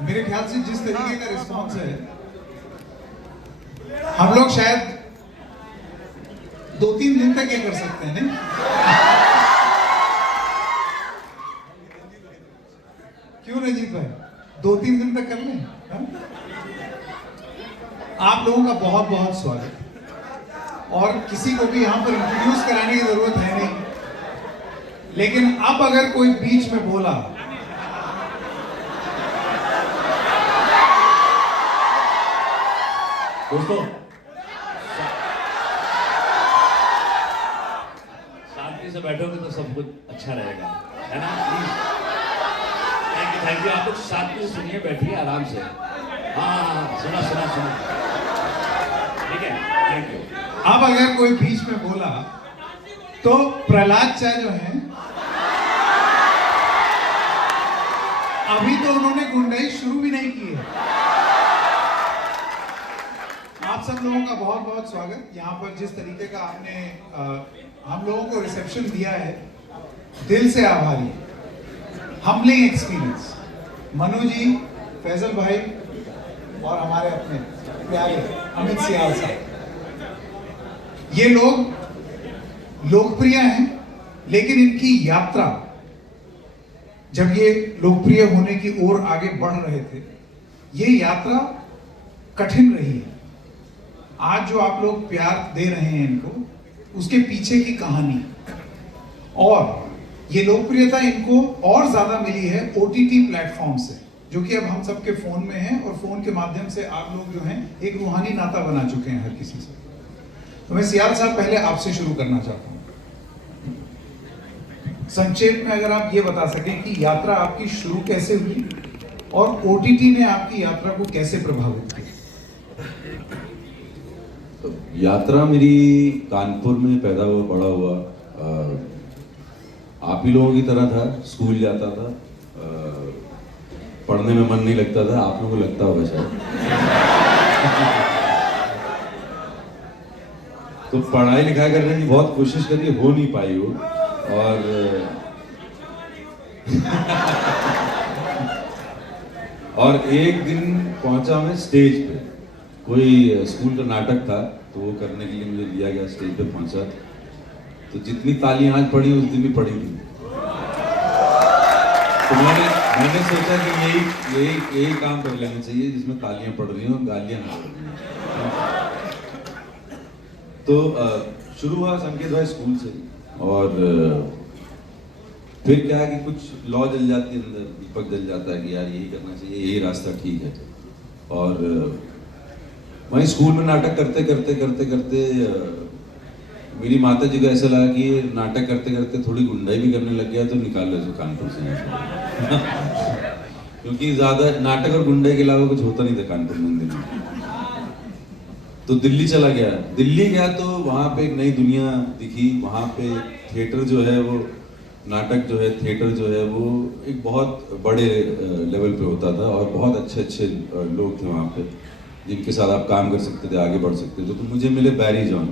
मेरे ख्याल से जिस तरीके का रिस्पॉन्स है, हम लोग शायद 2-3 दिन तक ये कर सकते हैं, नहीं? क्यों रंजीत भाई, 2-3 दिन तक कर लें? हाँ? आप लोगों का बहुत बहुत स्वागत। और किसी को भी यहां पर इंट्रोड्यूस कराने की जरूरत है नहीं, लेकिन अब अगर कोई बीच में बोला दोस्तों, शांति से बैठोगे तो सब कुछ अच्छा रहेगा, है ना? Please, thank you. आप लोग शांति से सुनिए, बैठिए आराम से। हाँ, सुना सुना सुना, ठीक है, थैंक यू। अब अगर कोई बीच में बोला तो प्रहलाद चा जो है, अभी तो उन्होंने गुंडाई शुरू भी नहीं की है। आप सब लोगों का बहुत बहुत स्वागत। यहाँ पर जिस तरीके का आपने हम लोगों को रिसेप्शन दिया है, दिल से आभारी। Humbling experience. मनु जी, फैजल भाई और हमारे अपने प्यारे अमित सियाल साहब, ये लोग लोकप्रिय हैं, लेकिन इनकी यात्रा जब ये लोकप्रिय होने की ओर आगे बढ़ रहे थे, ये यात्रा कठिन रही है। आज जो आप लोग प्यार दे रहे हैं इनको, उसके पीछे की कहानी, और ये लोकप्रियता इनको और ज्यादा मिली है ओटीटी प्लेटफॉर्म से, जो कि अब हम सबके फोन में है, और फोन के माध्यम से आप लोग जो हैं एक रूहानी नाता बना चुके हैं हर किसी से। तो मैं सियाल साहब पहले आपसे शुरू करना चाहता हूँ। संक्षेप में अगर आप ये बता सकें कि यात्रा आपकी शुरू कैसे हुई और ओटीटी ने आपकी यात्रा को कैसे प्रभावित किया। तो यात्रा मेरी कानपुर में पैदा हुआ बड़ा हुआ, आप ही लोगों की तरह था। स्कूल जाता था, पढ़ने में मन नहीं लगता था, आप लोगों को लगता होगा शायद। तो पढ़ाई लिखाई करने की बहुत कोशिश करी, हो नहीं पाई वो। और और एक दिन पहुंचा मैं स्टेज पे, कोई स्कूल का नाटक था, तो वो करने के लिए मुझे लिया गया। स्टेज पे पहुंचा तो जितनी तालियां आज पड़ी उस दिन भी पड़ी थी। तो मैंने सोचा कि यही काम कर लेना चाहिए जिसमें तालियां पड़ रही हो, गालियां ना पड़ रही। तो शुरू हुआ संकेत भाई स्कूल से, और फिर क्या है कि कुछ लॉ जल जाती है अंदर, दीपक जल जाता है कि यार यही करना चाहिए, यही रास्ता ठीक है। और वहीं स्कूल में नाटक करते करते करते करते मेरी माता जी को ऐसा लगा कि नाटक करते करते थोड़ी गुंडाई भी करने लग गया, तो निकाल लो कानपुर से। क्योंकि ज्यादा नाटक और गुंडाई के अलावा कुछ होता नहीं था कानपुर मंदिर में। तो दिल्ली चला गया। दिल्ली गया तो वहाँ पे एक नई दुनिया दिखी। वहाँ पे थिएटर जो है वो, नाटक जो है, थिएटर जो है वो एक बहुत बड़े लेवल पे होता था, और बहुत अच्छे अच्छे लोग थे वहाँ पे जिनके साथ आप काम कर सकते थे, आगे बढ़ सकते थे। तो मुझे मिले बैरी जॉन,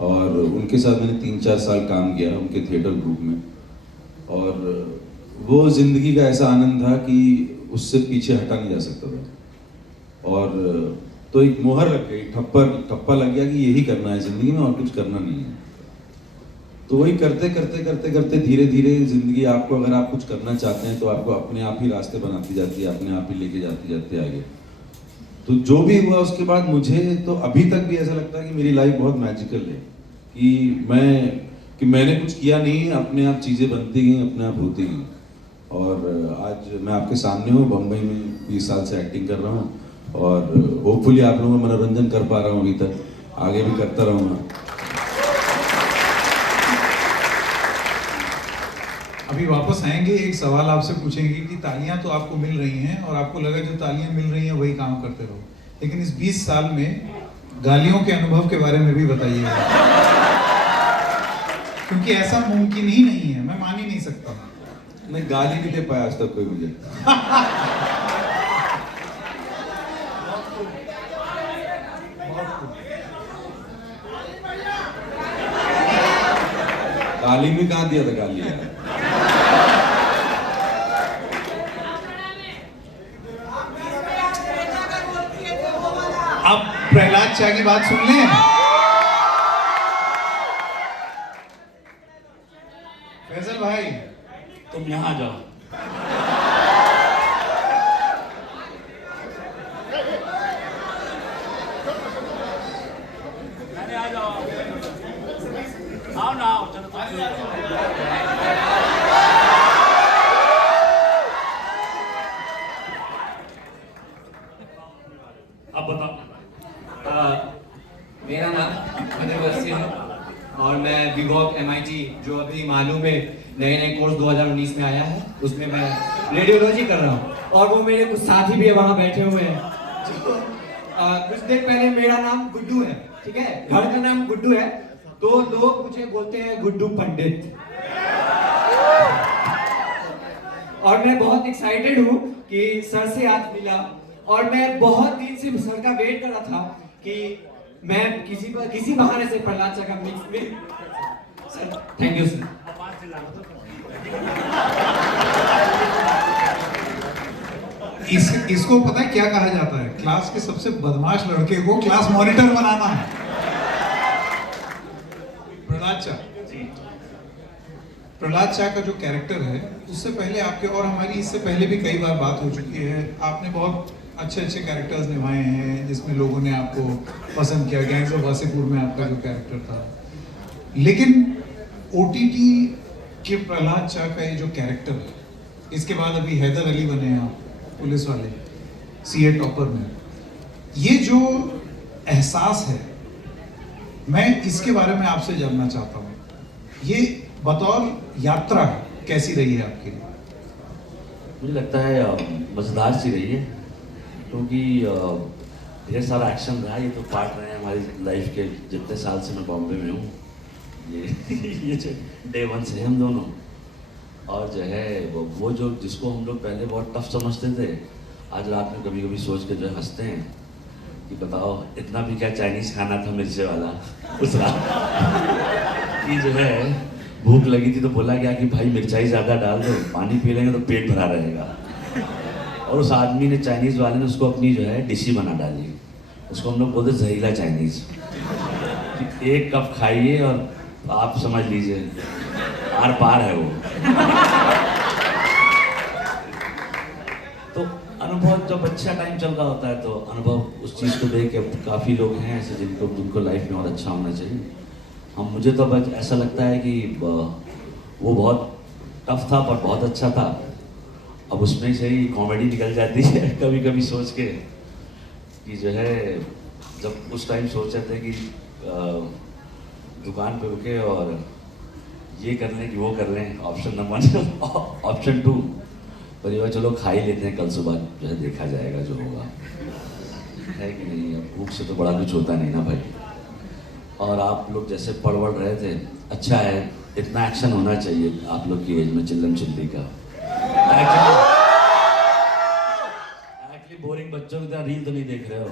और उनके साथ मैंने 3-4 साल काम किया उनके थिएटर ग्रुप में। और वो जिंदगी का ऐसा आनंद था कि उससे पीछे हटा नहीं जा सकता था। और तो एक मोहर लग गई, ठप्पा लग गया कि यही करना है जिंदगी में और कुछ करना नहीं है। तो वही करते करते करते करते धीरे धीरे जिंदगी आपको, अगर आप कुछ करना चाहते हैं तो आपको अपने आप ही रास्ते बनाती जाती है, अपने आप ही लेके जाती जाती है आगे। तो जो भी हुआ उसके बाद मुझे तो अभी तक भी ऐसा लगता है कि मेरी लाइफ बहुत मैजिकल है, कि मैंने कुछ किया नहीं, अपने आप चीज़ें बनती गई, अपने आप होती गई। और आज मैं आपके सामने हूँ, बम्बई में 20 साल से एक्टिंग कर रहा हूँ, और होपफुली आप लोगों का मनोरंजन कर पा रहा हूँ अभी तक, आगे भी करता रहूँगा। अभी वापस आएंगे, एक सवाल आपसे पूछेंगे कि तालियां तो आपको मिल रही हैं और आपको लगा जो तालियां मिल रही हैं वही काम करते रहो, लेकिन इस 20 साल में गालियों के अनुभव के बारे में भी बताइएगा, क्योंकि ऐसा मुमकिन ही नहीं है, मैं मान ही नहीं सकता। नहीं, गाली नहीं दे पाया आज तक कोई मुझे। तालीम भी कहाँ दिया था गाली यार। प्रहलाद चा की बात सुन लें। फैजल भाई, तुम यहाँ जाओ। अरे आ जाओ, आओ ना, आओ, चलो तुम शुरू करो। अब बताओ। मेरा नाम अनिल वस्ती है और मैं बीवॉक MIT जो अभी मालूम में नए नए कोर्स 2019 में आया है उसमें मैं रेडियोलॉजी कर रहा हूँ और वो मेरे कुछ साथी भी वहाँ बैठे हुए हैं जो कुछ देर पहले मेरा नाम गुड्डू है, ठीक है, घर का नाम गुड्डू है तो लोग मुझे बोलते हैं गुड्डू पंडित। और मैं बहुत एक्साइटेड हूँ कि सर से आज मिला और मैं बहुत दिन से सर का वेट कर रहा था कि मैं किसी बहाने से प्रहलाद चा का मिक्स में। Sir thank you sir. इसको पता है क्या कहा जाता है? क्लास के सबसे बदमाश लड़के को क्लास मॉनिटर बनाना है। प्रहलाद चा, प्रहलाद चा का जो कैरेक्टर है उससे पहले आपके और हमारी इससे पहले भी कई बार बात हो चुकी है। आपने बहुत अच्छे अच्छे कैरेक्टर्स निभाए हैं जिसमें लोगों ने आपको पसंद किया। गैंग्स ऑफ वासेपुर में आपका जो कैरेक्टर था, लेकिन OTT के प्रहलाद चा का ये जो कैरेक्टर है, इसके बाद अभी हैदर अली बने हैं आप, पुलिस वाले CA टॉपर में, ये जो एहसास है मैं इसके बारे में आपसे जानना चाहता हूँ। ये बतौर यात्रा कैसी रही है आपके लिए? मुझे लगता है मजेदार सी रही है क्योंकि ढेर सारा एक्शन रहा। ये तो पार्ट रहे हैं हमारी लाइफ के, जितने साल से मैं बॉम्बे में हूँ ये जो डे 1 से हम दोनों। और जो है वो जो जिसको हम लोग पहले बहुत टफ समझते थे, आज रात में कभी कभी सोच के जो है हंसते हैं कि बताओ इतना भी क्या चाइनीज खाना था मिर्चे वाला उस रात कि जो है भूख लगी थी तो बोला गया कि भाई मिर्चाई ज़्यादा डाल दो, पानी पी लेंगे तो पेट भरा रहेगा। और उस आदमी ने, चाइनीज़ वाले ने उसको अपनी जो है डिश ही बना डाली। उसको हम लोग बोलते जहरीला चाइनीज़। एक कप खाइए और आप समझ लीजिए आर पार है वो। तो अनुभव जब अच्छा टाइम चल रहा होता है तो अनुभव उस चीज़ को देख के काफ़ी लोग हैं ऐसे जिनको लाइफ में और अच्छा होना चाहिए। हम मुझे तो बस ऐसा लगता है कि वो बहुत टफ था पर बहुत अच्छा था। अब उसमें से ही कॉमेडी निकल जाती है कभी कभी सोच के कि जो है जब उस टाइम सोच रहे थे कि दुकान पे रुके और ये कर लें कि वो कर लें, ऑप्शन नंबर ऑप्शन 2 परिवार चलो खा ही लेते हैं, कल सुबह जो है देखा जाएगा जो होगा, है कि नहीं। अब भूख से तो बड़ा कुछ होता नहीं ना भाई। और आप लोग जैसे पढ़ रहे थे, अच्छा है इतना एक्शन होना चाहिए आप लोग की एज में, चिल्लम चिल्ली का। एक्चुअली बोरिंग बच्चों की तरह रील तो नहीं देख रहे हो,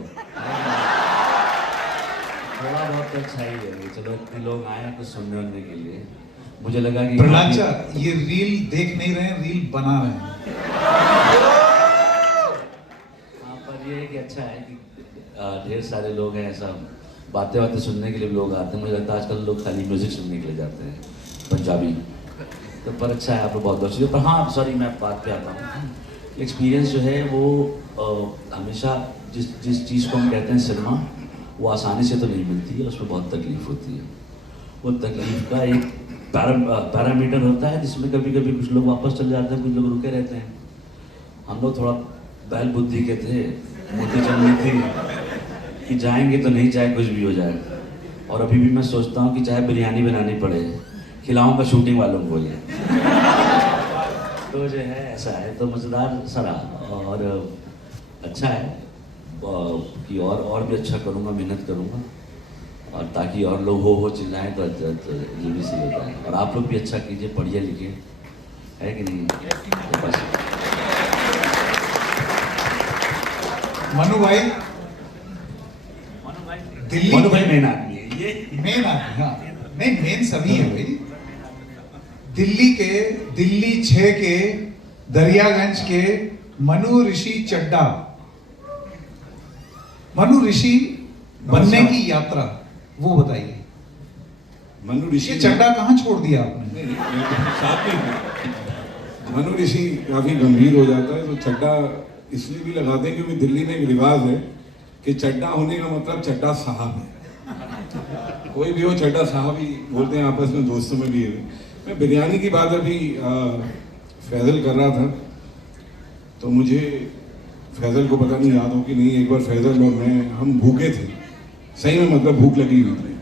थोड़ा बहुत तो अच्छा ही है। चलो इतने लोग आए हैं कुछ सुनने उनने के लिए। मुझे लगा कि प्रहलाद चा ये रील देख नहीं रहे हैं, रील बना रहे हैं। हाँ पर ये है कि अच्छा है कि ढेर सारे लोग हैं, ऐसा बातें सुनने के लिए लोग आते हैं। मुझे लगता है आजकल लोग खाली म्यूजिक सुनने के लिए जाते हैं पंजाबी, तो पर अच्छा है आप लोग बहुत बहुत चीज़ें। पर हाँ सॉरी मैं बात पे आता हूँ। एक्सपीरियंस जो है वो हमेशा जिस चीज़ को हम कहते हैं सिनेमा, वो आसानी से तो नहीं मिलती है, उसमें बहुत तकलीफ होती है। वो तकलीफ का एक पैरामीटर होता है जिसमें कभी कभी कुछ लोग वापस चले जाते हैं, कुछ लोग रुके रहते हैं। हम लोग थोड़ा बैल बुद्धि के थे, मोटी चलनी थी कि जाएंगे तो नहीं चाहे कुछ भी हो जाए। और अभी भी मैं सोचता हूँ कि चाहे बिरयानी बनानी पड़े खिलाऊंगा शूटिंग वालों को ये तो जो है ऐसा है। तो मज़ेदार सारा और अच्छा है कि और भी अच्छा करूँगा, मेहनत करूँगा और ताकि और लोग हो चिल्लाएं तो ये भी सही होता है। और आप लोग भी अच्छा कीजिए, पढ़िए लिखिए, है कि नहीं। तो बस मनु भाई, दिल्ली मनु भाई मेन आदमी है ये, मेन आदमी। हाँ नहीं, मेन सभी है भाई। दिल्ली 6 के दरियागंज के मनु ऋषि चड्डा। मनु ऋषि बनने की यात्रा वो बताइए। मनु ऋषि ये चड्डा कहाँ छोड़ दिया आपने? नहीं, नहीं, साथ में मनु ऋषि काफी गंभीर हो जाता है, तो चड्डा इसलिए भी लगाते हैं क्योंकि दिल्ली में एक रिवाज है कि चड्डा होने का मतलब चड्डा साहब है। कोई भी हो चड्डा साहब ही बोलते हैं आपस में, दोस्तों में भी है। मैं बिरयानी की बात अभी फैजल कर रहा था, तो मुझे फैजल को पता नहीं याद हो कि नहीं, एक बार फैजल और मैं हम भूखे थे, सही में मतलब भूख लगी हुई थी,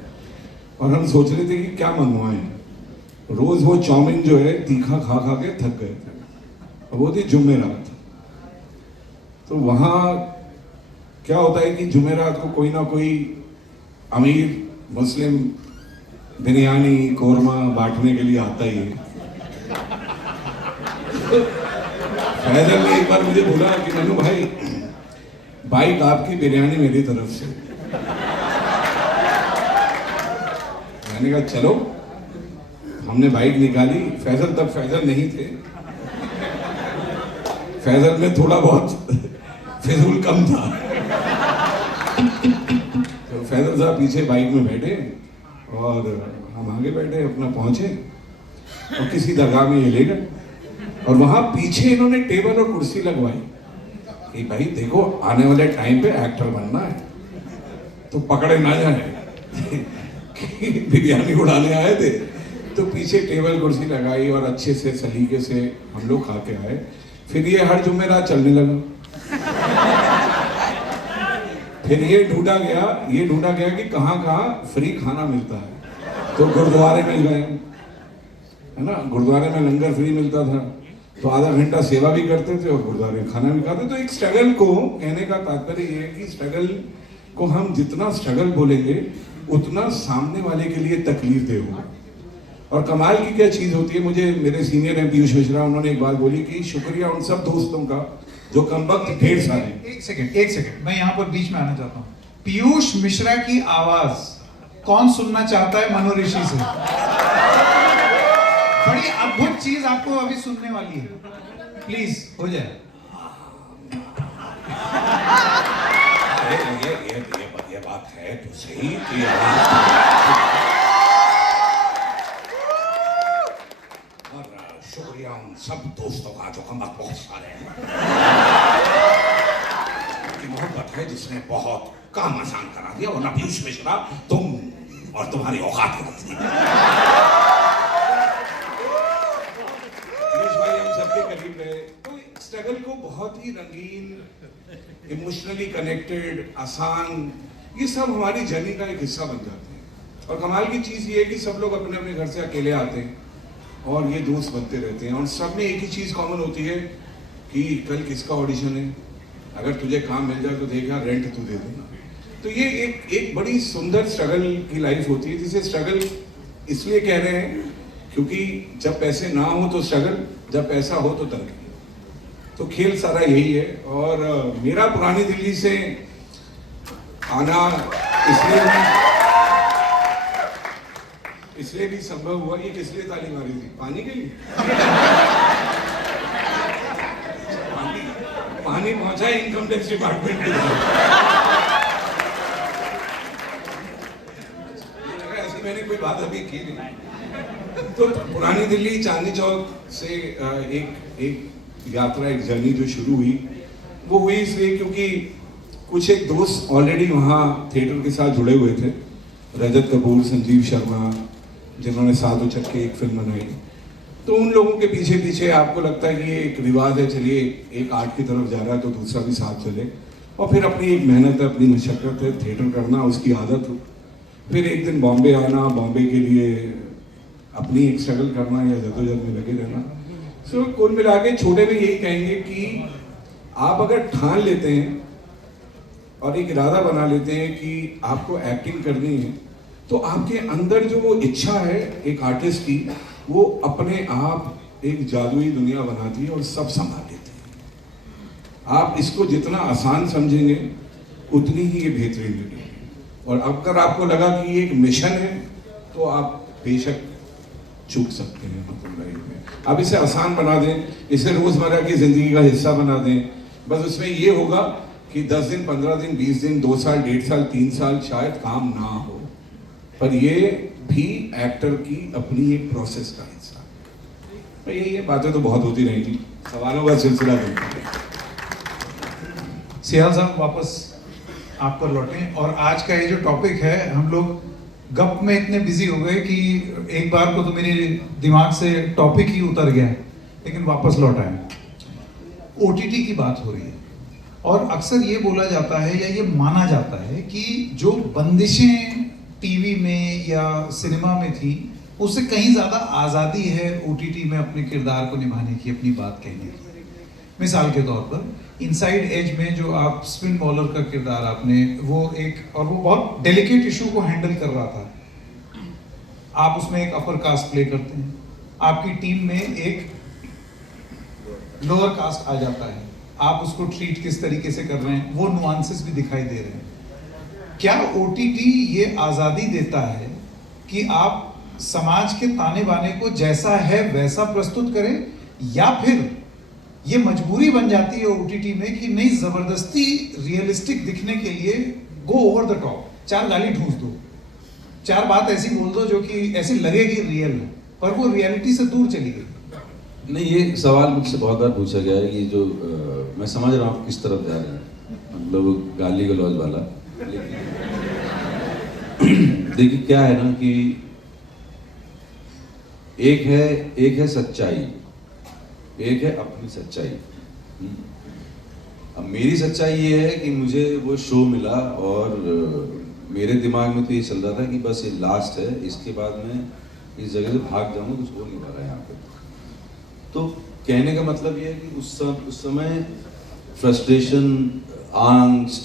और हम सोच रहे थे कि क्या मंगवाएं। रोज वो चाउमीन जो है तीखा खा खा के थक गए थे, और वो थी जुमेरात। तो वहाँ क्या होता है कि जुमेरात को कोई ना कोई अमीर मुस्लिम बिरयानी कोरमा बांटने के लिए आता ही है। फैजल ने एक बार मुझे बोला कि मनु भाई, बाइक आपकी, बिरयानी मेरी तरफ से। मैंने कहा चलो। हमने बाइक निकाली। फैजल तब फैजल नहीं थे, फैजल में थोड़ा बहुत फिजूल कम था। तो फैजल साहब पीछे बाइक में बैठे और हम आगे बैठे, अपना पहुंचे और किसी दरगाह में ये ले गए, और वहां पीछे इन्होंने टेबल और कुर्सी लगवाई कि भाई देखो आने वाले टाइम पे एक्टर बनना है, तो पकड़े ना जाए कि बिरयानी उड़ाने आए थे। तो पीछे टेबल कुर्सी लगाई और अच्छे से सलीके से हम लोग खा के आए। फिर ये हर जुमेरात चलने लगा। फिर ये ढूंढा गया कि कहाँ कहाँ फ्री खाना मिलता है। तो गुरुद्वारे में गए, है ना, गुरुद्वारे में लंगर फ्री मिलता था, तो आधा घंटा सेवा भी करते थे और गुरुद्वारे में खाना भी खाते। तो एक स्ट्रगल को कहने का तात्पर्य ये है कि स्ट्रगल को हम जितना स्ट्रगल बोलेंगे उतना सामने वाले के लिए तकलीफ दे होगा। और कमाल की क्या चीज होती है, मुझे मेरे सीनियर हैं पीयूष मिश्रा, उन्होंने एक बात बोली कि शुक्रिया उन सब दोस्तों का जो कम वक्त ढेर सारे। एक सेकंड, मैं यहाँ पर बीच में आना चाहता हूँ। पीयूष मिश्रा की आवाज कौन सुनना चाहता है मनु ऋषि से? बड़ी अद्भुत चीज आपको अभी सुनने वाली है, प्लीज हो जाए। ये बात है तो सही कि और शुक्रिया उन सब दोस्तों का जो हम बहुत सारे हैं की मोहब्बत है जिसने बहुत काम आसान करा दिया, वरना पीयूष मिश्रा तुम और तुम्हारी औकात होती है। पीयूष भाई हम सबके करीब रहे, तो स्ट्रगल को बहुत ही रंगीन, इमोशनली कनेक्टेड, आसान, ये सब हमारी जर्नी का एक हिस्सा बन जाते हैं। और कमाल की चीज ये है कि सब लोग अपने अपने घर से अकेले आते हैं और ये दोस्त बनते रहते हैं, और सब में एक ही चीज कॉमन होती है कि कल किसका ऑडिशन है, अगर तुझे काम मिल जाए तो देख यार रेंट तू दे देना। तो ये एक बड़ी सुंदर स्ट्रगल की लाइफ होती है, जिसे स्ट्रगल इसलिए कह रहे हैं क्योंकि जब पैसे ना हो तो स्ट्रगल, जब पैसा हो तो तरक्की। तो खेल सारा यही है। और मेरा पुरानी दिल्ली से आना इसलिए भी संभव हुआ। ये किस लिए ताली मारी थी? पानी के लिए? पानी पहुंचा इनकम टैक्स डिपार्टमेंट के लिए। ऐसी मैंने कोई बात अभी की नहीं। तो पुरानी दिल्ली चांदनी चौक से एक यात्रा, एक जर्नी जो शुरू हुई, वो हुई इसलिए क्योंकि कुछ एक दोस्त ऑलरेडी वहाँ थिएटर के साथ जुड़े हुए थे। रजत कपूर, संजीव शर्मा, जिन्होंने साधु चक्के एक फिल्म बनाई। तो उन लोगों के पीछे पीछे आपको लगता है कि ये एक रिवाज है, चलिए एक आर्ट की तरफ जा रहा है तो दूसरा भी साथ चले, और फिर अपनी एक मेहनत है, अपनी मशक्कत है, थिएटर करना, उसकी आदत हो। फिर एक दिन बॉम्बे आना, बॉम्बे के लिए अपनी एक स्ट्रगल करना या जद्दोजहद में लगे रहना। सो कुल मिला के छोटे में यही कहेंगे कि आप अगर ठान लेते हैं और एक इरादा बना लेते हैं कि आपको एक्टिंग करनी है, तो आपके अंदर जो वो इच्छा है एक आर्टिस्ट की, वो अपने आप एक जादुई दुनिया बनाती है और सब संभाल लेती है। आप इसको जितना आसान समझेंगे उतनी ही ये बेहतरीन लगेगी। और अगर आपको लगा कि ये एक मिशन है तो आप बेशक चूक सकते हैं मतलब लाइफ में। आप इसे आसान बना दें, इसे रोजमर्रा की जिंदगी का हिस्सा बना दें। बस उसमें ये होगा कि 10 दिन 15 दिन 20 दिन 2 साल 1.5 साल 3 साल शायद काम ना हो, पर ये भी एक्टर की अपनी एक प्रोसेस का हिस्सा है। तो ये बातें तो बहुत होती रहेंगी, सवालों का सिलसिला नहीं। सियाल साहब वापस आप पर लौटें, और आज का ये जो टॉपिक है, हम लोग गप में इतने बिजी हो गए कि एक बार को तो मेरे दिमाग से टॉपिक ही उतर गया, लेकिन वापस लौट आए। ओटीटी की बात हो रही है, और अक्सर ये बोला जाता है या ये माना जाता है कि जो बंदिशें टीवी में या सिनेमा में थी, उससे कहीं ज्यादा आजादी है ओटीटी में अपने किरदार को निभाने की, अपनी बात कहने की। मिसाल के तौर पर इनसाइड एज में जो आप स्पिन बॉलर का किरदार आपने, वो एक, और वो बहुत डेलिकेट इशू को हैंडल कर रहा था। आप उसमें एक अपर कास्ट प्ले करते हैं, आपकी टीम में एक लोअर कास्ट आ जाता है, आप उसको ट्रीट किस तरीके से कर रहे हैं, वो नुआंसेस भी दिखाई दे रहे हैं। क्या ओटीटी ये आजादी देता है कि आप समाज के ताने बाने को जैसा है वैसा प्रस्तुत करें, या फिर ये मजबूरी बन जाती है ओटीटी में कि नहीं, जबरदस्ती रियलिस्टिक दिखने के लिए गो ओवर द टॉप, 4 गाली ठूंस दो, 4 बात ऐसी बोल दो जो कि ऐसी लगे कि रियल है, पर वो रियलिटी से दूर चली गई। नहीं, ये सवाल मुझसे बहुत बार पूछा गया है कि जो मैं समझ रहा हूँ किस तरफ जा रहे हैं, मतलब गाली गलौज वाला। लेकिन देखिए क्या है ना कि एक है सच्चाई, एक है अपनी सच्चाई। अब मेरी सच्चाई ये है कि मुझे वो शो मिला और मेरे दिमाग में तो ये चल रहा था कि बस ये लास्ट है, इसके बाद मैं इस जगह से भाग जाऊंगा, कुछ हो नहीं पा रहा है यहाँ पे। तो कहने का मतलब ये है कि उस समय फ्रस्ट्रेशन, आंगस्ट,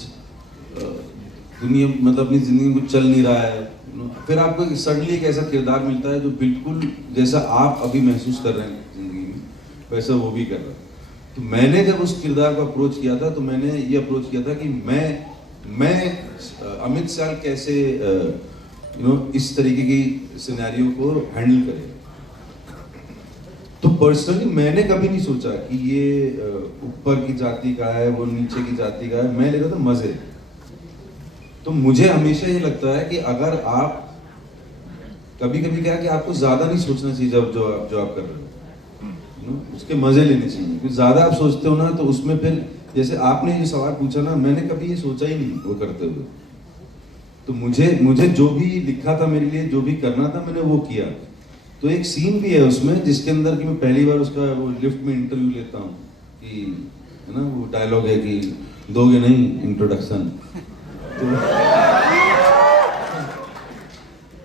दुनिया मतलब अपनी जिंदगी में कुछ चल नहीं रहा है, फिर आपको सडनली एक ऐसा किरदार मिलता है जो बिल्कुल जैसा आप अभी महसूस कर रहे हैं जिंदगी में, वैसा वो भी कर रहा है। तो मैंने जब उस किरदार को अप्रोच किया था, तो मैंने ये अप्रोच किया था कि मैं अमित साल कैसे इस तरीके की सिनेरियो को हैंडल करें। तो पर्सनली मैंने कभी नहीं सोचा कि ये ऊपर की जाति का है, वो नीचे की जाति का है, मैं ले रहा था मजे। तो मुझे हमेशा ये लगता है कि अगर आप कभी कभी क्या कि आपको ज्यादा नहीं सोचना चाहिए जो आप कर रहे हो, उसके मजे लेने चाहिए। क्योंकि ज्यादा आप सोचते हो ना, तो उसमें फिर जैसे आपने जो सवाल पूछा ना, मैंने कभी ये सोचा ही नहीं वो करते हुए। तो मुझे जो भी लिखा था मेरे लिए, जो भी करना था, मैंने वो किया। तो एक सीन भी है उसमें जिसके अंदर कि मैं पहली बार उसका वो लिफ्ट में इंटरव्यू लेता हूँ कि है ना, वो डायलॉग है कि दोगे नहीं इंट्रोडक्शन।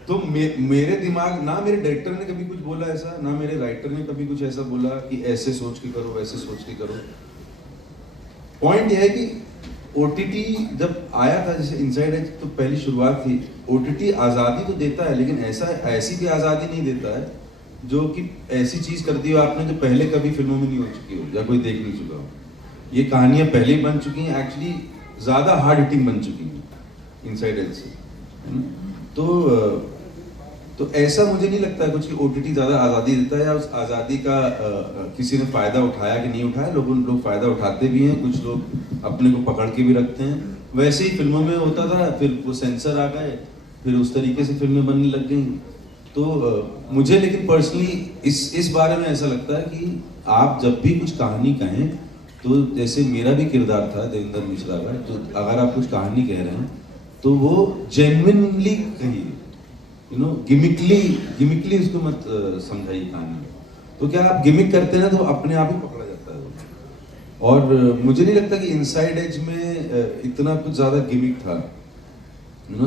तो मेरे दिमाग, ना मेरे डायरेक्टर ने कभी कुछ बोला ऐसा, ना मेरे राइटर ने कभी कुछ ऐसा बोला कि ऐसे सोच के करो, वैसे सोच के करो। पॉइंट यह है कि ओटीटी जब आया था, जैसे इनसाइड एज तो पहली शुरुआत थी, ओटीटी आज़ादी तो देता है, लेकिन ऐसी भी आज़ादी नहीं देता है जो कि ऐसी चीज़ करती हो आपने जो पहले कभी फिल्मों में नहीं हो चुकी हो या कोई देख नहीं चुका हो। ये कहानियाँ पहले ही बन चुकी हैं, एक्चुअली ज़्यादा हार्ड हिटिंग बन चुकी हैं इनसाइड एज से। तो ऐसा मुझे नहीं लगता है कुछ कि ओटीटी ज़्यादा आज़ादी देता है या उस आज़ादी का किसी ने फ़ायदा उठाया कि नहीं उठाया। लोग फ़ायदा उठाते भी हैं, कुछ लोग अपने को पकड़ के भी रखते हैं। वैसे ही फिल्मों में होता था, फिर वो सेंसर आ गए, फिर उस तरीके से फिल्में बनने लग गई। तो मुझे लेकिन पर्सनली इस बारे में ऐसा लगता है कि आप जब भी कुछ कहानी कहें, तो जैसे मेरा भी किरदार था देवेंद्र मिश्रा का, तो अगर आप कुछ कहानी कह रहे हैं तो वो जेन्युइनली कहिए, गिमिकली उसको मत समझाइए कहानी। तो क्या आप गिमिक करते हैं ना, तो अपने आप ही पकड़ा जाता है। और मुझे नहीं लगता कि इनसाइड एज में इतना कुछ ज़्यादा गिमिक था,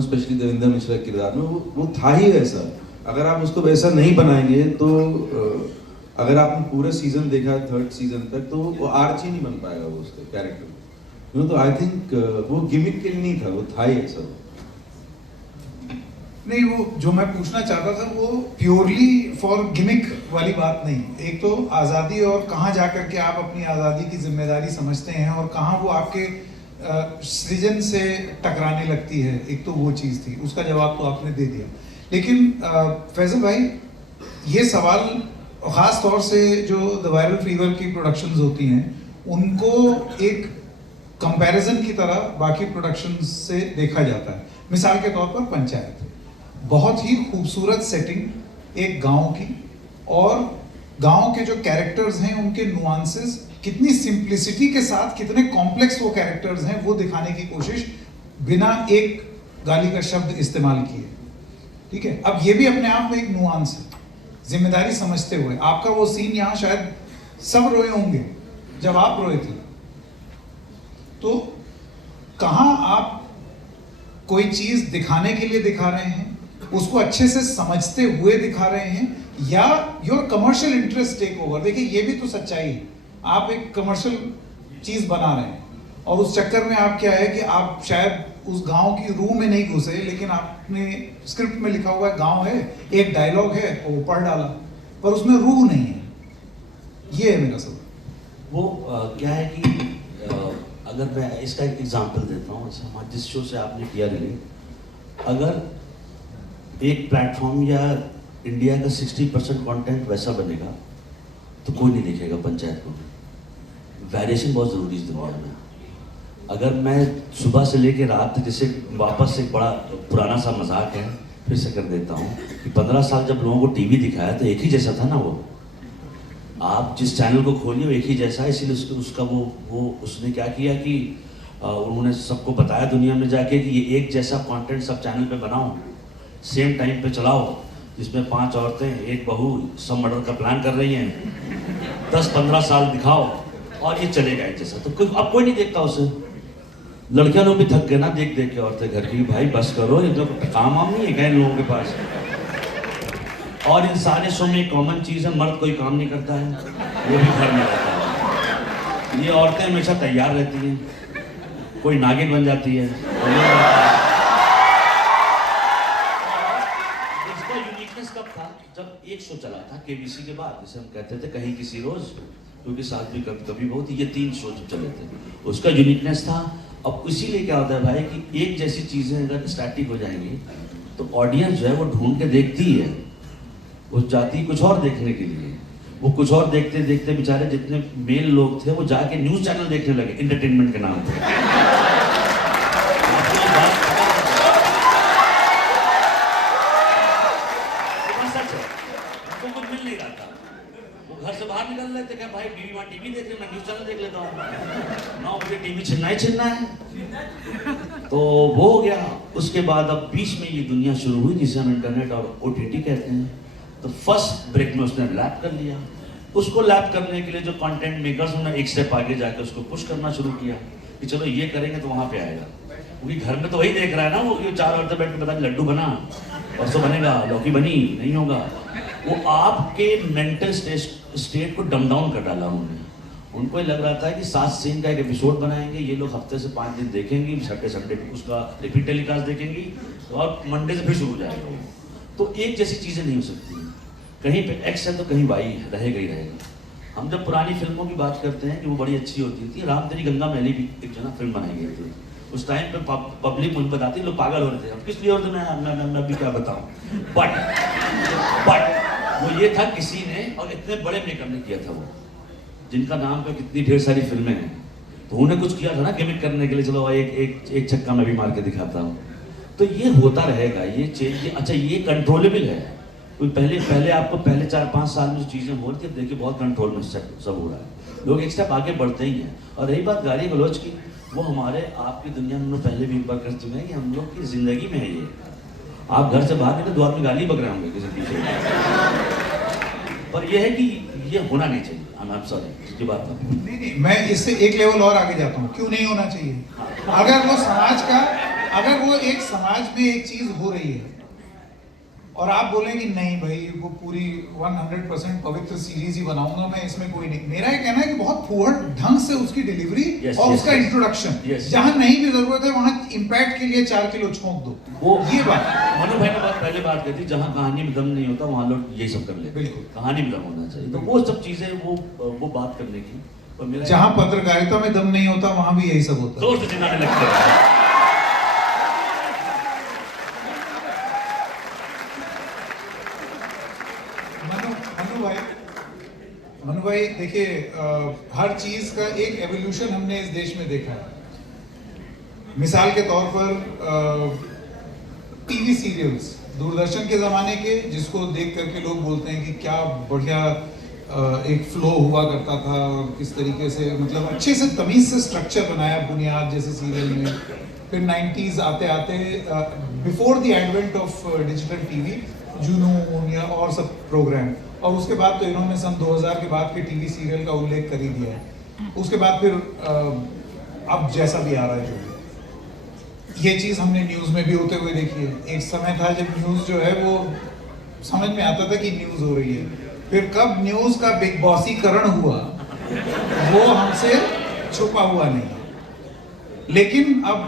स्पेशली देवेंद्र मिश्रा के किरदार में वो था ही वैसा। अगर आप उसको वैसा नहीं बनाएंगे तो अगर आपने पूरा सीजन देखा 3rd सीजन तक, तो वो आर्ची नहीं बन पाएगा वो उसका कैरेक्टर। तो आई थिंक वो गिमिक के लिए नहीं था, वो था ही ऐसा। नहीं, वो जो मैं पूछना चाहता था वो प्योरली फॉर गिमिक वाली बात नहीं। एक तो आज़ादी और कहाँ जाकर के आप अपनी आज़ादी की जिम्मेदारी समझते हैं और कहाँ वो आपके सृजन से टकराने लगती है, एक तो वो चीज़ थी, उसका जवाब तो आपने दे दिया। लेकिन फैजल भाई, ये सवाल ख़ास तौर से जो द वायरल फीवर की प्रोडक्शंस होती हैं, उनको एक कंपैरिजन की तरह बाकी प्रोडक्शन से देखा जाता है। मिसाल के तौर पर पंचायत, बहुत ही खूबसूरत सेटिंग एक गांव की, और गांव के जो कैरेक्टर्स हैं उनके नुआंसेस कितनी सिंप्लिसिटी के साथ, कितने कॉम्प्लेक्स वो कैरेक्टर्स हैं, वो दिखाने की कोशिश बिना एक गाली का शब्द इस्तेमाल किए। ठीक है, अब ये भी अपने आप में एक नुआंस है, जिम्मेदारी समझते हुए। आपका वो सीन यहाँ शायद सब रोए होंगे जब आप रोए थे, तो कहाँ आप कोई चीज दिखाने के लिए दिखा रहे हैं, उसको अच्छे से समझते हुए दिखा रहे हैं, या your commercial interest take over. देखिए ये भी तो सच्चाई है, आप एक कमर्शियल चीज बना रहे हैं और उस चक्कर में आप क्या है कि आप शायद उस गांव की रूह में नहीं घुसे, लेकिन आपने स्क्रिप्ट में लिखा हुआ है गांव है, एक डायलॉग है वो पढ़ डाला, पर उसमें रूह नहीं है। ये है मेरा सवाल। वो क्या है कि अगर मैं इसका एक एग्जांपल देता हूँ, हमारे जिस शो से आपने किया रिलेट, अगर एक प्लेटफॉर्म या इंडिया का 60% कंटेंट वैसा बनेगा तो कोई नहीं देखेगा पंचायत को। वेरिएशन बहुत ज़रूरी है इस दुनिया में। अगर मैं सुबह से लेकर रात तक, जैसे वापस एक बड़ा पुराना सा मजाक है फिर से कर देता हूँ कि 15 साल जब लोगों को टीवी दिखाया तो एक ही जैसा था ना वो। आप जिस चैनल को खोलिए वो एक ही जैसा है, इसीलिए उसका वो उसने क्या किया कि उन्होंने सबको बताया दुनिया में जाके कि ये एक जैसा कंटेंट सब चैनल पे बनाओ, सेम टाइम पे चलाओ, जिसमें 5 औरतें एक बहू सब मर्डर का प्लान कर रही हैं, 10-15 साल दिखाओ और ये चलेगा एक जैसा। तो अब कोई नहीं देखता उसे। लड़कियां लोग भी थक गए ना देख देख के औरतें घर की, भाई बस करो, ये तो काम वाम नहीं है क्या इन लोगों के पास। और इन सारे शो में एक कॉमन चीज़ है, मर्द कोई काम नहीं करता है, वो भी घर में रहता है। ये औरतें हमेशा तैयार रहती हैं, कोई नागिन बन जाती है। इसका यूनिकनेस कब था? जब एक शो चला था केबीसी के बाद, जिसे हम कहते थे कहीं किसी रोज, क्योंकि साथ भी कभी कभी बहुत, ये 3 शो जब चले थे, उसका यूनिकनेस था। अब इसीलिए क्या होता है भाई कि एक जैसी चीज़ें अगर स्टैटिक हो जाएंगी तो ऑडियंस जो है वो ढूंढ के देखती है, वो जाती कुछ और देखने के लिए। वो कुछ और देखते देखते बेचारे जितने मेल लोग थे वो जाके न्यूज चैनल देखने लगे एंटरटेनमेंट के नाम पे। सच है, उनको कुछ मिल नहीं रहा था, वो घर से बाहर निकल रहे थे, क्या भाई बीवी वहाँ टीवी देख रहे, मैं न्यूज चैनल देख लेता हूँ, 9 बजे टीवी छिन्ना ही छिन्ना है। तो वो हो गया। उसके बाद अब बीच में ये दुनिया शुरू हुई जिसे हम इंटरनेट और OTT कहते हैं। तो फर्स्ट ब्रेक में उसने लैप कर लिया। उसको लैप करने के लिए जो कंटेंट मेकर्स उन्होंने एक स्टेप आगे जाकर उसको पुश करना शुरू किया कि चलो ये करेंगे तो वहाँ पे आएगा, क्योंकि घर में तो वही देख रहा है ना वो, ये 4 औरतें बैठ के पता नहीं लड्डू बना, परसों बनेगा, लौकी बनी, नहीं होगा। वो आपके मेंटल स्टेट को डम डाउन कर डाला उन्होंने। उनको ये लग रहा था कि 7 सीन का एक एपिसोड बनाएंगे, ये लोग हफ्ते से 5 दिन देखेंगे, संडे उसका रिपीट टेलीकास्ट देखेंगी और मंडे से फिर शुरू हो जाएगा। तो एक जैसी चीज़ें नहीं हो सकती, कहीं पे एक्स है तो कहीं वाई है, रहेगा ही रहेगा। हम जब पुरानी फिल्मों की बात करते हैं कि वो बड़ी अच्छी होती थी, राम तेरी गंगा मैली भी एक जो ना फिल्म बनाई गई थी, उस टाइम पे पब्लिक मुझे बताती, लोग पागल हो रहे थे, अब किस लिए हो रहे थे मैं भी क्या बताऊं। बट वो ये था किसी ने, और इतने बड़े मेकर ने किया था वो, जिनका नाम पे कितनी ढेर सारी फिल्में हैं, तो उन्हें कुछ किया था ना गिमिक करने के लिए, चलो एक छक्का मैं भी मार के दिखाता हूँ। तो ये होता रहेगा, ये चेंज। अच्छा ये कंट्रोलेबल है, कोई पहले आपको पहले 4-5 साल में जो चीज़ें हो रही थी, अब देखिए बहुत कंट्रोल में सब हो रहा है, लोग एक स्टेप आगे बढ़ते ही हैं। और रही बात गाली गलौज की, वो हमारे आपकी दुनिया में हम लोग पहले भी एक बार कर चुके हैं कि हम लोग की जिंदगी में है ये। आप घर से बाहर निकले 2 आदमी गाली बक रहे होंगे किसी पीछे, पर यह है कि ये होना नहीं चाहिए। I'm sorry, इसकी बात नहीं, मैं इससे एक लेवल और आगे जाता हूँ, क्यों नहीं होना चाहिए? अगर वो समाज का, अगर वो एक समाज में एक चीज हो रही है और आप बोलेंगे नहीं भाई वो पूरी 100% पवित्र सीरीज ही बनाऊंगा मैं, इसमें कोई नहीं, मेरा ये कहना है कि बहुत फुहड़ ढंग से उसकी डिलीवरी और उसका इंट्रोडक्शन, जहां नहीं भी जरूरत है वहां इम्पैक्ट के लिए 4 किलो छोंक दो। वो ये बात मनु भाई ने बहुत पहले बात कही थी, जहां कहानी में दम नहीं होता वहां लोग यही सब कर लेते। बिल्कुल, कहानी में दम होना चाहिए, तो वो सब चीजें वो बात करने की। और मेरा जहां पत्रकारिता में दम नहीं होता वहां भी यही सब होता है, जोर से चिल्लाने लगते हैं। मनु भाई देखिए, हर चीज का एक एवोल्यूशन हमने इस देश में देखा है। मिसाल के तौर पर टीवी सीरियल्स दूरदर्शन के ज़माने के, जिसको देख करके लोग बोलते हैं कि क्या बढ़िया एक फ्लो हुआ करता था और किस तरीके से मतलब अच्छे से तमीज़ से स्ट्रक्चर बनाया बुनियाद जैसे सीरियल में। फिर 90s आते आते before the advent of digital TV, जुनून या और सब प्रोग्राम, और उसके बाद तो इन्होंने सन 2000 के बाद के टीवी सीरियल का उल्लेख कर ही दिया है। उसके बाद फिर अब जैसा भी आ रहा है जो ये चीज़ हमने न्यूज़ में भी होते हुए देखी है। एक समय था जब न्यूज़ जो है वो समझ में आता था कि न्यूज़ हो रही है, फिर कब न्यूज़ का बिग बॉसीकरण हुआ वो हमसे छुपा हुआ नहीं। लेकिन अब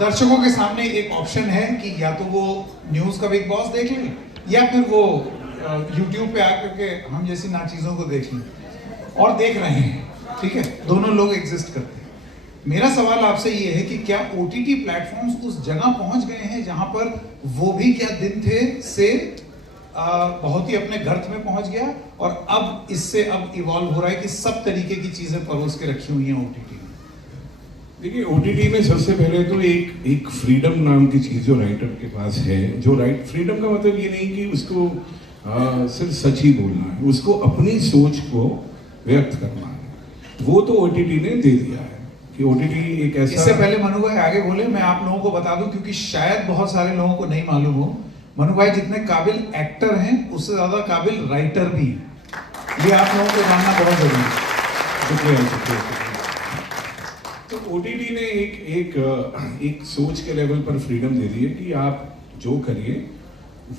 दर्शकों के सामने एक ऑप्शन है कि या तो वो न्यूज़ का बिग बॉस देख लें या फिर वो यूट्यूब पे आकर के हम जैसी नाचीज़ों को देख लें, और देख रहे हैं, ठीक है, दोनों लोग एग्जिस्ट करते हैं। मेरा सवाल आपसे ये है कि क्या OTT प्लेटफॉर्म्स उस जगह पहुंच गए हैं जहां पर वो भी क्या दिन थे से बहुत ही अपने गर्त में पहुंच गया, और अब इससे अब इवॉल्व हो रहा है कि सब तरीके की चीजें परोस के रखी हुई हैं OTT में? देखिए, OTT में सबसे पहले तो एक फ्रीडम नाम की चीज जो राइटर के पास है, जो राइट फ्रीडम का मतलब ये नहीं कि उसको सिर्फ सच ही बोलना है, उसको अपनी सोच को व्यक्त करना है। वो तो OTT ने दे दिया है कि OTT एक ऐसा। इससे पहले मनु भाई आगे बोले, मैं आप लोगों को बता दूं क्योंकि शायद बहुत सारे लोगों को नहीं मालूम हो, मनु भाई जितने काबिल एक्टर हैं उससे ज्यादा काबिल राइटर भी हैं। ये आप लोगों को जानना बहुत जरूरी है। शुक्रिया। तो OTT ने एक सोच के लेवल पर फ्रीडम दे दी है कि आप जो करिए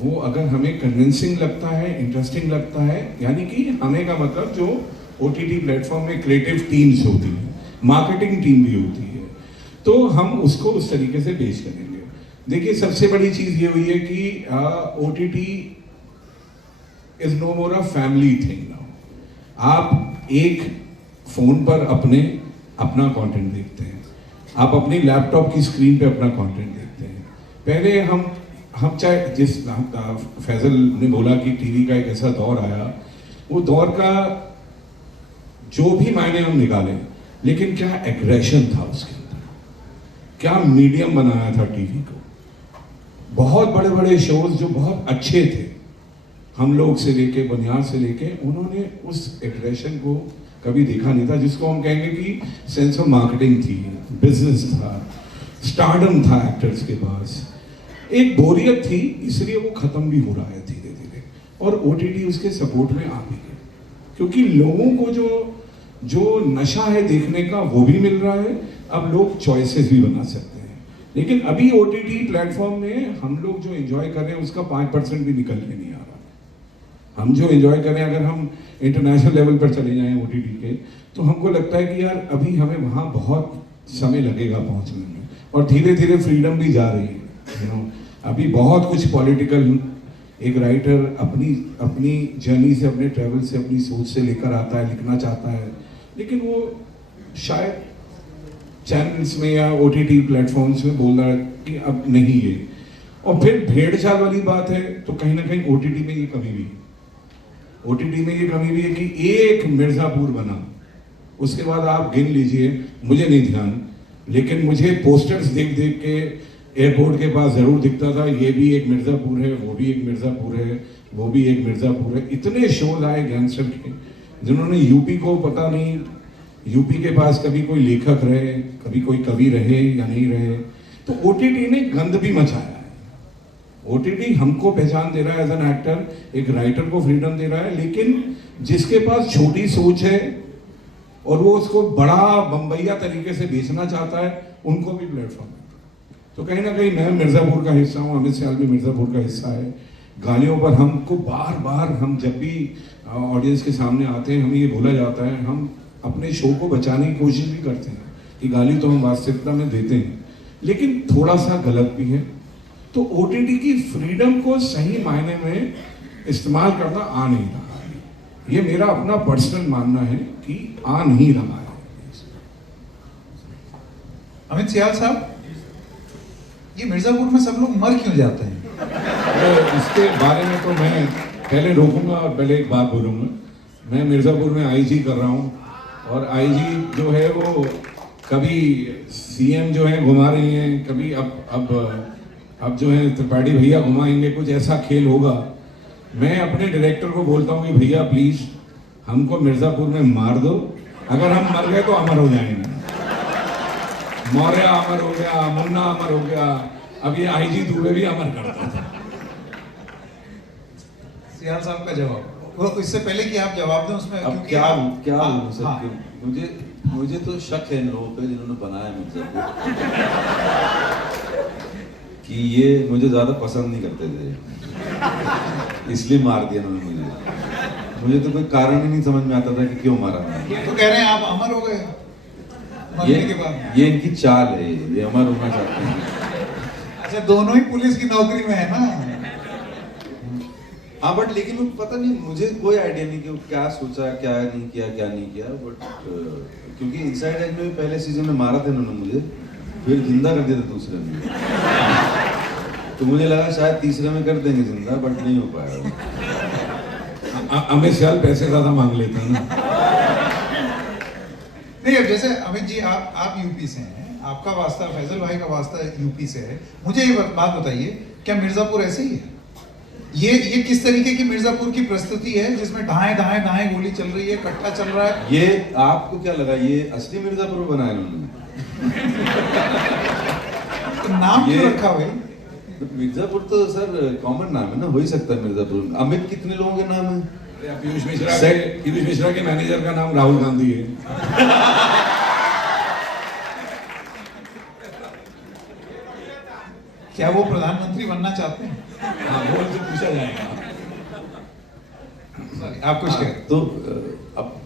वो अगर हमें कन्विंसिंग लगता है, इंटरेस्टिंग लगता है, यानी कि हमें का मतलब जो OTT प्लेटफॉर्म में क्रिएटिव टीम्स होती है, मार्केटिंग टीम भी होती है, तो हम उसको उस तरीके से पेश करेंगे। देखिए, सबसे बड़ी चीज ये हुई है कि OTT is no more a family thing now. आप एक फोन पर अपना कंटेंट देखते हैं, आप अपनी लैपटॉप की स्क्रीन पे अपना कंटेंट देखते हैं। पहले हम चाहे जिस फैजल ने बोला कि टीवी का एक ऐसा दौर आया, वो दौर का जो भी मायने हम निकालें, लेकिन क्या एग्रेशन था उसके अंदर, क्या मीडियम बनाया था टीवी को। बहुत बड़े बड़े शोज जो बहुत अच्छे थे, हम लोग से लेके बुनियाद से लेके, उन्होंने उस एग्रेशन को कभी देखा नहीं था, जिसको हम कहेंगे कि सेंस ऑफ मार्केटिंग थी, बिजनेस था, स्टारडम था एक्टर्स के पास, एक बोरियत थी, इसलिए वो खत्म भी हो रहा है धीरे धीरे। और OTT उसके सपोर्ट में आ भी गए, क्योंकि लोगों को जो नशा है देखने का वो भी मिल रहा है, अब लोग चॉइसेस भी बना सकते हैं। लेकिन अभी OTT प्लेटफॉर्म में हम लोग जो एंजॉय कर रहे हैं उसका 5% भी निकल के नहीं आ रहा। हम जो एंजॉय कर रहे हैं, अगर हम इंटरनेशनल लेवल पर चले जाएं OTT के, तो हमको लगता है कि यार अभी हमें वहाँ बहुत समय लगेगा पहुँचने में, और धीरे धीरे फ्रीडम भी जा रही है। अभी बहुत कुछ पॉलिटिकल, एक राइटर अपनी जर्नी से, अपने ट्रैवल से, अपनी सोच से लेकर आता है, लिखना चाहता है, लेकिन वो शायद चैनल्स में या OTT प्लेटफॉर्म्स में बोल रहा है कि अब नहीं है। और फिर भेड़ चाल वाली बात है, तो कहीं ना कहीं OTT में ये कमी भी है। OTT में ये कमी भी है कि एक मिर्जापुर बना, उसके बाद आप गिन लीजिए, मुझे नहीं ध्यान, लेकिन मुझे पोस्टर्स देख देख के एयरपोर्ट के पास जरूर दिखता था, ये भी एक मिर्जापुर है, वो भी एक मिर्जापुर है, वो भी एक मिर्जापुर है। इतने शोज आए गैंगस्टर के, जिन्होंने यूपी को, पता नहीं यूपी के पास कभी कोई लेखक रहे, कभी कोई कवि रहे या नहीं रहे। तो OTT ने गंद भी मचाया है। OTT हमको पहचान दे रहा है एज एन एक्टर, एक राइटर को फ्रीडम दे रहा है, लेकिन जिसके पास छोटी सोच है और वो उसको बड़ा बम्बैया तरीके से बेचना चाहता है, उनको भी प्लेटफॉर्म है। तो कहीं ना कहीं मैं मिर्जापुर का हिस्सा हूँ, अमित सियाल भी मिर्जापुर का हिस्सा है। गालियों पर हमको बार बार, हम जब भी ऑडियंस के सामने आते हैं, हमें ये बोला जाता है, हम अपने शो को बचाने की कोशिश भी करते हैं कि गाली तो हम वास्तविकता में देते हैं, लेकिन थोड़ा सा गलत भी है। तो OTT की फ्रीडम को सही मायने में इस्तेमाल करना आ नहीं रहा है। ये मेरा अपना पर्सनल मानना है कि आ नहीं रहा है। अमित सियाल साहब, ये मिर्जापुर में सब लोग मर क्यों जाते हैं? इसके बारे में तो मैं पहले रोकूंगा और पहले एक बात बोलूंगा। मैं मिर्जापुर में IG कर रहा हूँ, और IG जो है वो कभी सीएम जो है घुमा रही हैं, कभी अब जो है त्रिपाठी भैया घुमाएंगे, कुछ ऐसा खेल होगा। मैं अपने डायरेक्टर को बोलता हूँ कि भैया प्लीज हमको मिर्जापुर में मार दो, अगर हम मर गए तो अमर हो जाएंगे। मौर्य अमर हो गया, मुन्ना अमर हो गया, अब ये आईजी दुबे भी अमर करता था। सियाल साहब का जवाब, वो इससे पहले कि आप जवाब दें उसमें, अब क्योंकि क्या आप- क्या हाँ, हो सकते हाँ। मुझे तो शक है इन लोगों पे जिन्होंने बनाया मिर्जापुर कि ये मुझे ज्यादा पसंद नहीं करते थे, इसलिए मार दिया उन्होंने मुझे तो कोई कारण ही नहीं समझ में आता था कि क्यों मारा। ये तो कह रहे हैं आप अमर हो गए मरने के बाद। ये इनकी चाल है, ये अमर होना चाहते हैं। अच्छा, दोनों ही पुलिस की नौकरी में है ना। हाँ बट लेकिन वो पता नहीं, मुझे कोई आइडिया नहीं कि वो क्या सोचा, क्या नहीं किया, बट क्योंकि इनसाइड एज में भी पहले सीजन में मारा था इन्होंने मुझे, फिर जिंदा कर दिया था दूसरे में, तो मुझे लगा शायद तीसरे में कर देंगे जिंदा, बट नहीं हो पाया। अमित शाह पैसे ज्यादा मांग लेता है ना। नहीं, अब जैसे अमित जी आप यूपी से हैं, आपका वास्ता, फैजल भाई का वास्ता यूपी से है, मुझे ये बात बताइए, क्या मिर्जापुर ऐसे ही है? ये किस तरीके की मिर्जापुर की प्रस्तुति है जिसमें दाएं गोली चल रही है, कट्टा चल रहा है? ये आपको क्या लगा ये असली मिर्जापुर बनाया इन्होंने? तो नाम क्यों ये- रखा भाई? मिर्जापुर तो सर कॉमन नाम है ना, हो ही सकता है मिर्जापुर। अमित कितने लोगों के नाम है? पीयूष मिश्रा के मैनेजर का नाम राहुल गांधी है। क्या वो प्रधानमंत्री बनना चाहते हैं? हाँ, वो तो पूछा जाएगा। Sorry, आप कुछ कह तो अब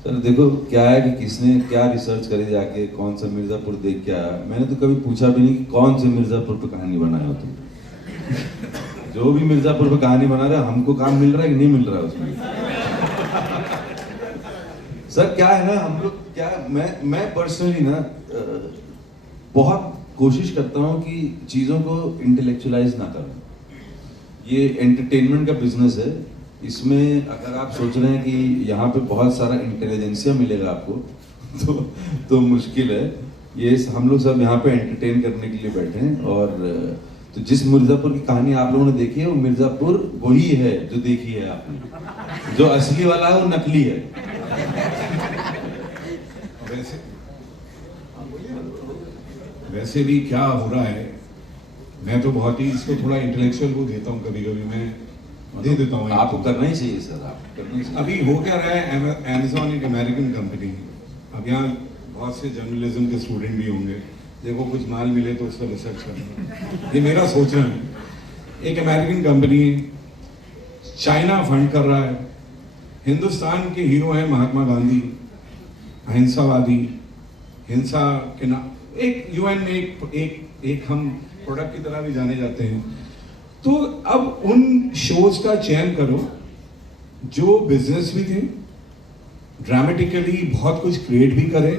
सर देखो क्या है कि किसने क्या रिसर्च करी जाके कौन सा मिर्जापुर देख के आया। मैंने तो कभी पूछा भी नहीं कि कौन से मिर्जापुर पे कहानी बनाया हो तुम। जो भी मिर्जापुर पे कहानी बना रहा है, हमको काम मिल रहा है कि नहीं मिल रहा है उसमें? सर क्या है ना, हम लोग क्या, मैं पर्सनली ना बहुत कोशिश करता हूँ कि चीज़ों को इंटेलेक्चुअलाइज ना करूँ। ये एंटरटेनमेंट का बिजनेस है, इसमें अगर आप सोच रहे हैं कि यहाँ पे बहुत सारा इंटेलिजेंसिया मिलेगा आपको तो मुश्किल है। ये हम लोग सब यहाँ पे एंटरटेन करने के लिए बैठे हैं। और तो जिस मिर्जापुर की कहानी आप लोगों ने देखी है, वो मिर्जापुर वही है जो देखी है आपने। जो असली वाला है वो नकली है। वैसे भी क्या हो रहा है, मैं तो बहुत ही इसको थोड़ा इंटेलेक्चुअल को देता हूँ, कभी कभी मैं दे देता हूँ। आपको करना ही चाहिए सर, आप करना ही चाहिए। अभी हो क्या रहा है, अमेज़न एक अमेरिकन कंपनी है। अब यहाँ बहुत से जर्नलिज्म के स्टूडेंट भी होंगे, देखो कुछ माल मिले तो उसका रिसर्च करना, ये मेरा सोचना है। एक अमेरिकन कंपनी है, चाइना फंड कर रहा है, हिंदुस्तान के हीरो हैं महात्मा गांधी, अहिंसावादी, हिंसा के नाम, एक यूएन में एक हम प्रोडक्ट की तरह भी जाने जाते हैं। तो अब उन शोज का चयन करो जो बिजनेस भी थे, ड्रामेटिकली बहुत कुछ क्रिएट भी करे,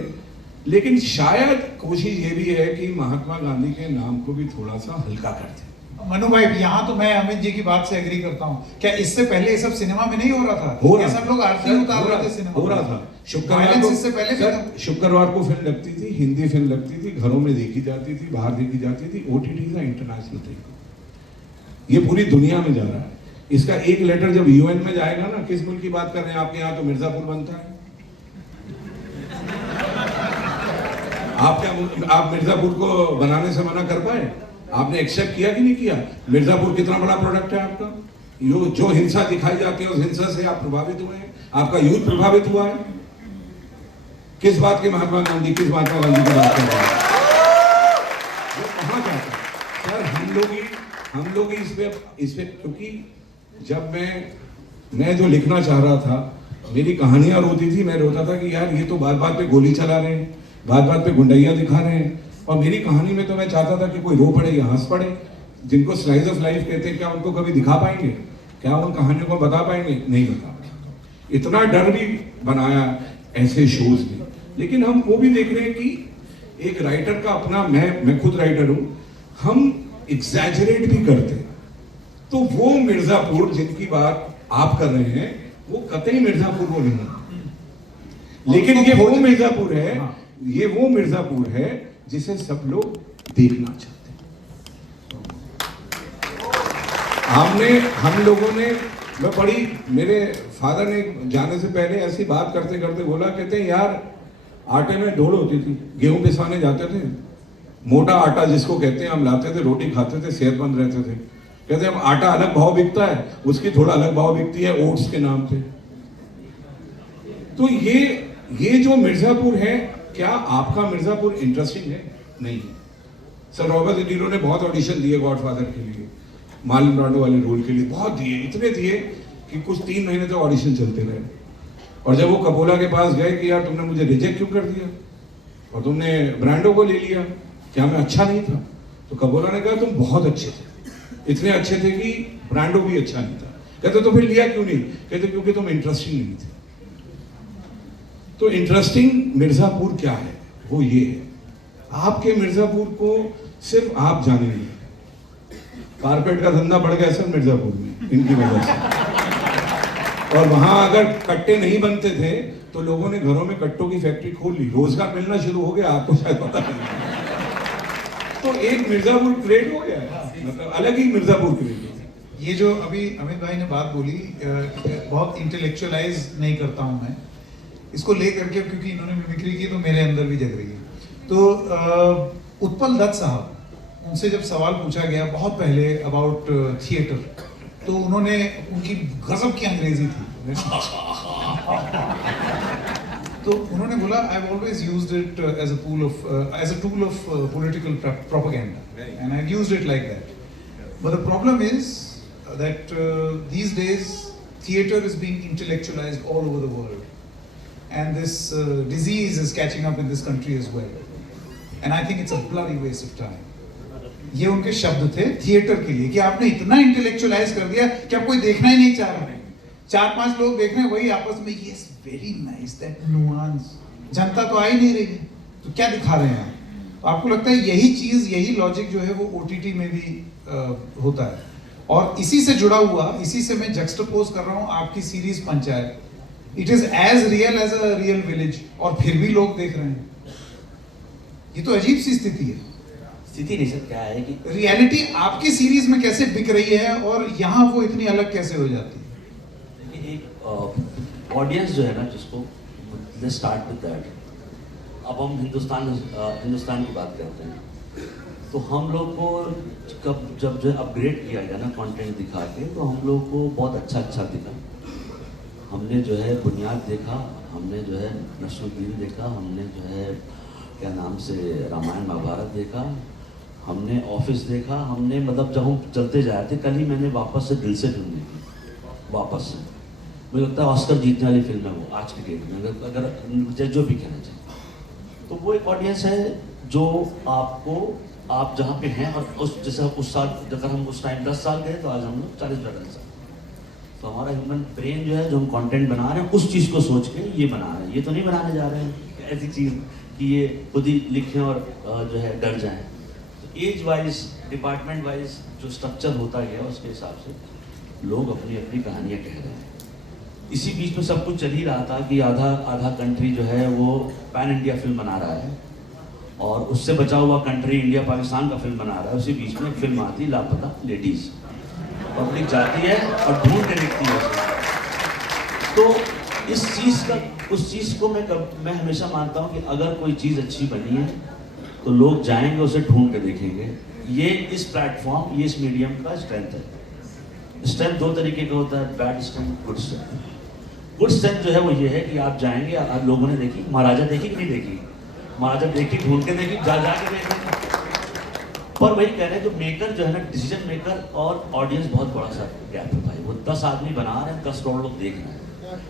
लेकिन शायद कोशिश ये भी है कि महात्मा गांधी के नाम को भी थोड़ा सा हल्का कर दे। मनु भाई, यहाँ तो मैं अमित जी की बात से एग्री करता हूँ। क्या इससे पहले ये सब सिनेमा में नहीं हो रहा था? हो रहा ये सब लोग आरती उतार रहे थे सिनेमा हो रहा में। था। शुक्रवार Violence को इससे पहले भी सर, था। शुक्रवार को फिल्म लगती थी, हिंदी फिल्म लगती थी, घरों में देखी जाती थी, बाहर देखी जाती थी। ओटीटी का इंटरनेशनल थिंग, ये पूरी दुनिया में जा रहा है। इसका एक लेटर जब यूएन में जाएगा ना, किस मुल्क की बात कर रहे हैं आपके यहाँ? तो मिर्जापुर बनता है। आप मिर्जापुर को बनाने से मना कर पाए? आपने एक्सेप्ट किया कि नहीं किया? मिर्जापुर कितना बड़ा प्रोडक्ट है आपका। जो हिंसा दिखाई जाती है उस हिंसा से आप प्रभावित हुए हैं, आपका यूथ प्रभावित हुआ है। किस बात के महात्मा गांधी, किस महात्मा गांधी की बात कर रहे हैं? वो कहाँ जाता है सर? हम लोग ही इस पे क्योंकि जब मैं जो लिखना चाह रहा था, मेरी कहानियां रोती थी, मैं रोता था कि यार ये तो बात बात पे गोली चला रहे हैं, बात बात पे गुंडैया दिखा रहे हैं। और मेरी कहानी में तो मैं चाहता था कि कोई रो पड़े या हंस पड़े। जिनको स्लाइस ऑफ लाइफ कहते हैं, क्या उनको कभी दिखा पाएंगे? क्या उन कहानियों को बता पाएंगे? नहीं बता पाएंगे। इतना डर भी बनाया ऐसे शोज में। लेकिन हम वो भी देख रहे हैं कि एक राइटर का अपना, मैं खुद राइटर हूं, हम एग्जैजरेट भी करते हैं। तो वो मिर्जापुर जिनकी बात आप कर रहे हैं, वो कतई मिर्जापुर वो नहीं है। लेकिन ये वो मिर्जापुर है ये वो मिर्जापुर है जिसे सब लोग देखना चाहते हैं। हम लोगों ने, मैं बड़ी, मेरे फादर ने जाने से पहले ऐसी बात करते करते बोला, कहते हैं यार आटे में ढोल होती थी, गेहूं पिसवाने जाते थे, मोटा आटा जिसको कहते हैं हम लाते थे, रोटी खाते थे, सेहतमंद रहते थे। कहते हैं अब आटा अलग भाव बिकता है, उसकी थोड़ा अलग भाव बिकती है ओट्स के नाम पे। तो ये जो मिर्जापुर है, क्या आपका मिर्जापुर इंटरेस्टिंग है? नहीं। सर रॉबर्ट de नीरो ने बहुत ऑडिशन दिए गॉडफादर के लिए, मार्लन ब्रांडो वाले रोल के लिए, बहुत दिए, इतने दिए कि कुछ 3 महीने तक ऑडिशन चलते रहे। और जब वो कपोला के पास गए कि यार तुमने मुझे रिजेक्ट क्यों कर दिया और तुमने ब्रांडो को ले लिया, क्या मैं अच्छा नहीं था? तो कपोला ने कहा तुम बहुत अच्छे थे, इतने अच्छे थे कि ब्रांडो भी अच्छा नहीं था। कहते तो फिर लिया क्यों नहीं? कहते क्योंकि तुम इंटरेस्टिंग नहीं थे। तो इंटरेस्टिंग मिर्जापुर क्या है? वो ये है, आपके मिर्जापुर को सिर्फ आप जानेंगे। कारपेट का धंधा बढ़ गया सर मिर्जापुर में इनकी वजह से। और वहां अगर कट्टे नहीं बनते थे तो लोगों ने घरों में कट्टों की फैक्ट्री खोल ली, रोजगार मिलना शुरू हो गया, आपको शायद पता नहीं। तो एक मिर्जापुर क्रिएट हो गया है, मतलब अलग ही मिर्जापुर क्रिएट हो गया। ये जो अभी अमित भाई ने बात बोली, बहुत इंटेलेक्चुअलाइज नहीं करता हूं मैं इसको लेकर के, क्योंकि इन्होंने मिमिक्री की तो मेरे अंदर भी जग रही है। तो उत्पल दत्त साहब, उनसे जब सवाल पूछा गया बहुत पहले अबाउट थिएटर, तो उन्होंने, उनकी गजब की अंग्रेजी थी तो उन्होंने बोला I have always used it as a tool of political propaganda and I have used it like that, but the problem is that these days theater is being intellectualized all over the world and this disease is catching up in this country as well, and I think it's a bloody waste of time. ये उनके शब्द थे theatre के लिए कि आपने इतना intellectualise कर दिया कि अब कोई देखना ही नहीं चाह रहा है, 4-5 लोग देख रहे हैं, वही आपस में yes very nice that nuance, जनता तो आ ही नहीं रही है, तो क्या दिखा रहे हैं आप? आपको लगता है यही चीज, यही लॉजिक जो है वो ओटीटी में भी होता है? और इसी से जुड़ा हुआ, इसी से मैं जक्सटापोज कर रहा हूँ आपकी series Panchayat, it is as real as a real village, और फिर भी लोग देख रहे हैं। ये तो अजीब सी स्थिति है। स्थिति नहीं सर, क्या है कि रियलिटी आपकी सीरीज में कैसे बिक रही है और यहाँ वो इतनी अलग कैसे हो जाती है? एक ऑडियंस जो है ना, जिसको लेट्स स्टार्ट विद दैट। अब हम हिंदुस्तान की बात करते हैं, तो हम लोग को जब जो अपग्रेड किया गया ना कंटेंट दिखा के, तो हम लोग को बहुत अच्छा दिखा। हमने जो है बुनियाद देखा, हमने जो है नस्रुद्दीन देखा, हमने जो है क्या नाम से रामायण महाभारत देखा, हमने ऑफिस देखा, हमने मतलब जब हम चलते जा रहे थे, कल ही मैंने वापस से दिल से फिल्म देखी, वापस से। मुझे लगता है ऑस्कर जीतने वाली फिल्म है वो आज के डेट में, अगर जो भी कहना चाहिए। तो वो एक ऑडियंस है जो आपको, आप जहाँ पे हैं, और उस जैसे उस साल अगर हम उस टाइम 10 साल गए, तो आज हम लोग 40-42 साल। तो हमारा ह्यूमन ब्रेन जो है, जो हम कंटेंट बना रहे हैं, उस चीज़ को सोच के ये बना रहे हैं। ये तो नहीं बनाने जा रहे हैं ऐसी चीज़ कि ये खुद ही लिखें और जो है डर जाएं। तो एज वाइज, डिपार्टमेंट वाइज जो स्ट्रक्चर होता गया, उसके हिसाब से लोग अपनी अपनी कहानियाँ कह रहे हैं। इसी बीच में सब कुछ चल ही रहा था कि आधा कंट्री जो है वो पैन इंडिया फिल्म बना रहा है, और उससे बचा हुआ कंट्री इंडिया पाकिस्तान का फिल्म बना रहा है। उसी बीच में एक फिल्म आती है लापता लेडीज, पब्लिक जाती है और ढूंढ के देखती है उसे। तो उस चीज़ को मैं हमेशा मानता हूँ कि अगर कोई चीज़ अच्छी बनी है तो लोग जाएंगे उसे ढूंढ के देखेंगे। ये इस प्लेटफॉर्म, ये इस मीडियम का स्ट्रेंथ है। स्ट्रेंथ 2 तरीके का होता है, bad strength, good strength. Good strength जो है वो ये है कि आप जाएंगे, आप लोगों ने देखी महाराजा, देखी कि नहीं देखी? महाराजा देखी, ढूंढ के देखी, जा के देखी। पर वही कह रहे हैं, जो मेकर जो है ना, डिसीजन मेकर और ऑडियंस, बहुत बड़ा सा गैप है भाई। वो 10 आदमी बना रहे हैं, 10 करोड़ लोग देख रहे हैं।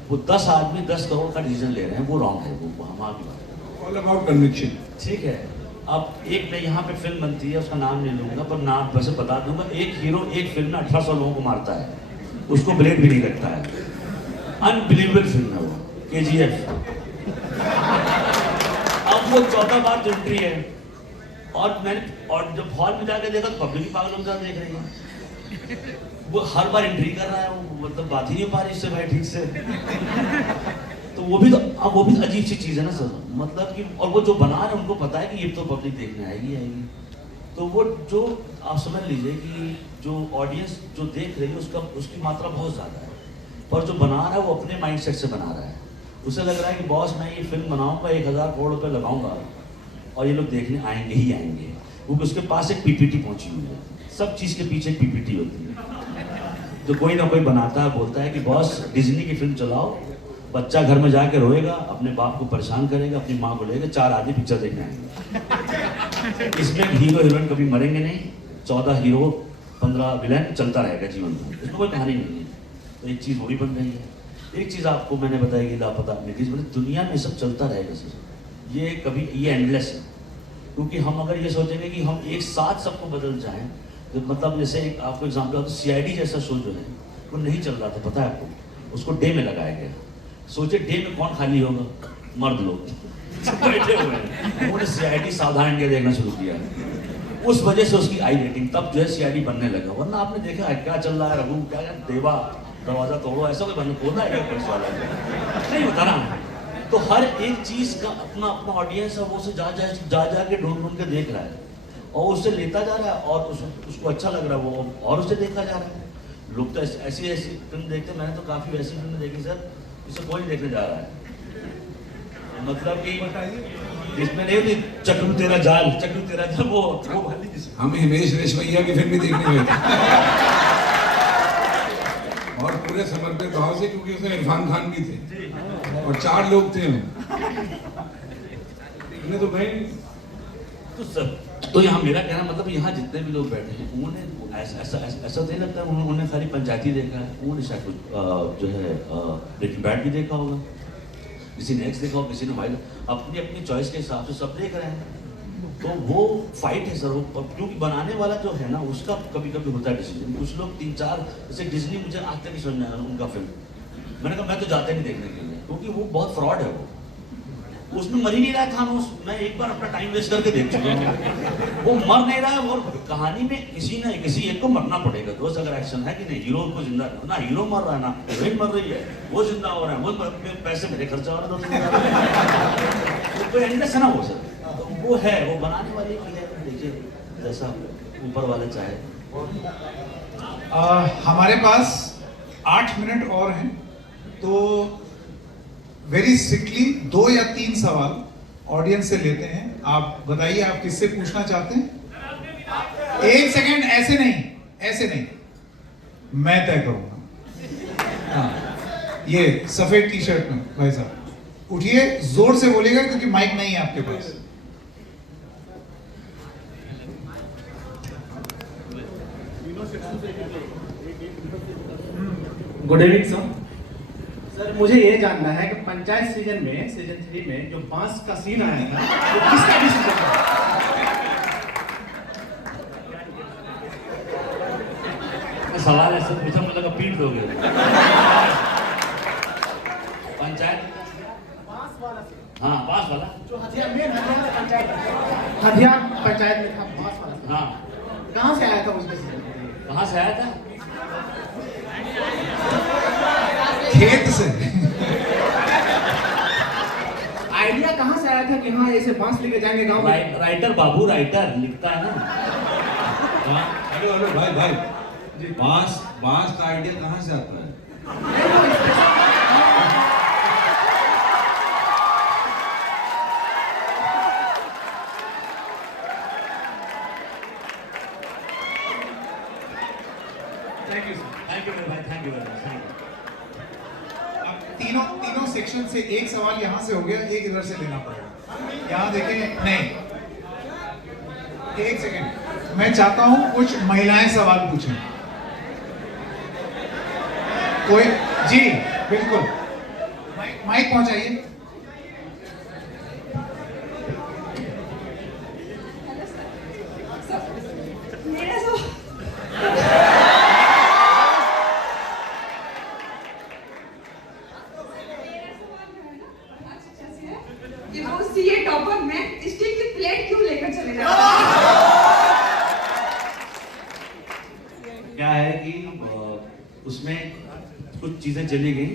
वो 10 आदमी 10 करोड़ का डिसीजन ले रहे हैं, वो रॉन्ग है। वो हमारी बात ऑल अबाउट कन्विक्शन। ठीक है। अब एक में यहाँ पे फिल्म बनती है, उसका नाम नहीं लूंगा, पर नाम वैसे बता दूंगा। एक हीरो एक फिल्म में 1800 लोगों को मारता है, उसको ब्लेड भी नहीं लगता है। अनबिलीवेबल फिल्म है वो, KGF। अब वो 14 बार एंट्री है, और जब हॉल में जाके देखा तो पब्लिक भी पागलों के साथ देख रही है। वो हर बार एंट्री कर रहा है, वो मतलब बात ही नहीं हो पा रही इससे भाई ठीक से। तो वो भी तो अब वो भी तो अजीब सी चीज़ है ना सर, मतलब कि और वो जो बना रहे हैं उनको पता है कि ये तो पब्लिक देखने आएगी आएगी, तो वो जो आप समझ लीजिए कि जो ऑडियंस जो देख रही है उसका उसकी मात्रा बहुत ज़्यादा है, पर जो बना रहा है वो अपने माइंड सेट से बना रहा है। उसे लग रहा है कि बॉस मैं ये फिल्म बनाऊंगा 1000 करोड़ रुपए लगाऊंगा और ये लोग देखने आएंगे ही आएंगे, क्योंकि उसके पास एक पीपीटी पहुंची हुई है, सब चीज़ के पीछे एक पीपीटी होती है। तो कोई ना कोई बनाता है, बोलता है कि बॉस डिज्नी की फिल्म चलाओ, बच्चा घर में जाके रोएगा, अपने बाप को परेशान करेगा, अपनी माँ को लेगा, 4 आदमी पिक्चर देखने आएंगे। इसमें हीरो हीरोइन कभी मरेंगे नहीं, 14 हीरो 15 विलेन, चलता रहेगा जीवन में, इसमें कोई कहानी नहीं है। तो एक चीज़ वो भी बन रही है। एक चीज़ आपको मैंने बताई कि लापता लेडीज, बोले दुनिया में सब चलता रहेगा सर, ये कभी ये एंडलेस है, क्योंकि हम अगर ये सोचेंगे कि हम एक साथ सबको बदल जाएं, तो मतलब जैसे एक आपको एग्जाम्पल आता है, सीआईडी जैसा शो जो है वो नहीं चल रहा था, पता है आपको, उसको डे में लगाया गया। सोचे डे में कौन खाली होगा, मर्द लोग बैठे हुए हैं, उन्होंने सीआईडी सावधान इंडिया देखना शुरू किया, उस वजह से उसकी आई रेटिंग तब जो है सीआईडी बनने लगा। वरना आपने देखा है क्या चल रहा है, रघु क्या है, देवा दरवाजा तोड़ो, ऐसा कोई बनने खोलना है क्या पुलिस वाला नहीं होता ना। तो हर एक चीज का अपना अपना ऑडियंस है, वो उसे जा के ढूंढ के देख रहा है और उससे लेता जा रहा है और उसको अच्छा लग रहा है वो, और उसे देखा जा रहा है। लोग तो ऐसी ऐसी फिल्म देखते हैं, मैंने तो काफी ऐसी फिल्म देखी सर जिसे कोई नहीं देखने जा रहा है, मतलब कि इसमें नहीं होती चक्रू तेरा जाल, चक्रू तेरा जाल, वो वाली जिसमें हम हिमेश रेशमैया की फिल्म भी देखने गए थे और पूरे समर्पित भाव से, क्योंकि उसमें इरफान खान भी थे और 4 लोग थे हम, तो गए। तो सर तो यहाँ मेरा कहना मतलब यहाँ जितने भी लोग बैठे हैं उन्होंने ऐसा नहीं लगता उन्होंने खाली पंचायती देखा है, उन्होंने शायद कुछ जो है ब्रेकिंग बैड भी देखा होगा, किसी ने एक्स देखा होगा, किसी ने वाइल्ड, अपनी अपनी चॉइस के हिसाब से सब देख रहे हैं। तो वो फाइट है सर, वो क्योंकि बनाने वाला जो है ना उसका कभी कभी होता है डिसीजन। कुछ लोग 3-4 जैसे डिज्नी, मुझे आज तक नहीं समझ में आया उनका फिल्म, मैंने कहा मैं तो जाता नहीं देखने के लिए, क्योंकि वो बहुत फ्रॉड है, वो उसमें मर ही नहीं रहा था, मैं एक बार अपना टाइम वेस्ट करके देख चुका हूँ, वो मर नहीं रहा है और कहानी में किसी एक को मरना पड़ेगा। दोस्त अगर एक्शन है कि नहीं, हीरो को जिंदा ना, हीरो मर रहा है ना हीरोइन मर रही है, वो जिंदा हो रहा है, वो पैसे मेरे खर्चा हो रहा है, तो एंडलेस है ना वो सर। तो वो है, वो बनाने वाले की है, देखिए जैसा ऊपर वाले चाहे। हमारे पास 8 मिनट और हैं, तो वेरी स्ट्रिक्टली 2 या 3 सवाल ऑडियंस से लेते हैं। आप बताइए आप किससे पूछना चाहते हैं। 1 सेकेंड, ऐसे नहीं, मैं तय करूंगा। हाँ, ये सफेद टी शर्ट में भाई साहब उठिए, जोर से बोलिएगा क्योंकि माइक नहीं है आपके पास। Good evening sir. सर मुझे ये जानना है कि पंचायत सीजन 3 में जो बांस का सीन आया था वो किसका डिसीजन था? सवाल ऐसे पूछा मुझे लगा पीट दोगे। पंचायत, हाँ बांस वाला जो हथियार पंचायत में था, बांस वाला। हाँ, कहाँ से आया था उसमें से? कहाँ से आया था? खेत से। आइडिया कहाँ से आया था कि हाँ ऐसे बांस लेके जाएंगे गांव में? राइटर बाबू, राइटर लिखता है ना। हेलो भाई बांस का आइडिया कहाँ से आता है? थैंक यू भाई, थैंक यू। अब तीनों सेक्शन से एक सवाल यहाँ से हो गया, एक इधर से लेना पड़ेगा। यहाँ देखें, नहीं 1 सेकेंड, मैं चाहता हूँ कुछ महिलाएं सवाल पूछें। कोई जी बिल्कुल, माइक पहुंचाइए। कि वो सीए टॉपर में स्टील की प्लेट क्यों लेकर चले जा रहा है? क्या है कि उसमें कुछ चीजें चली गई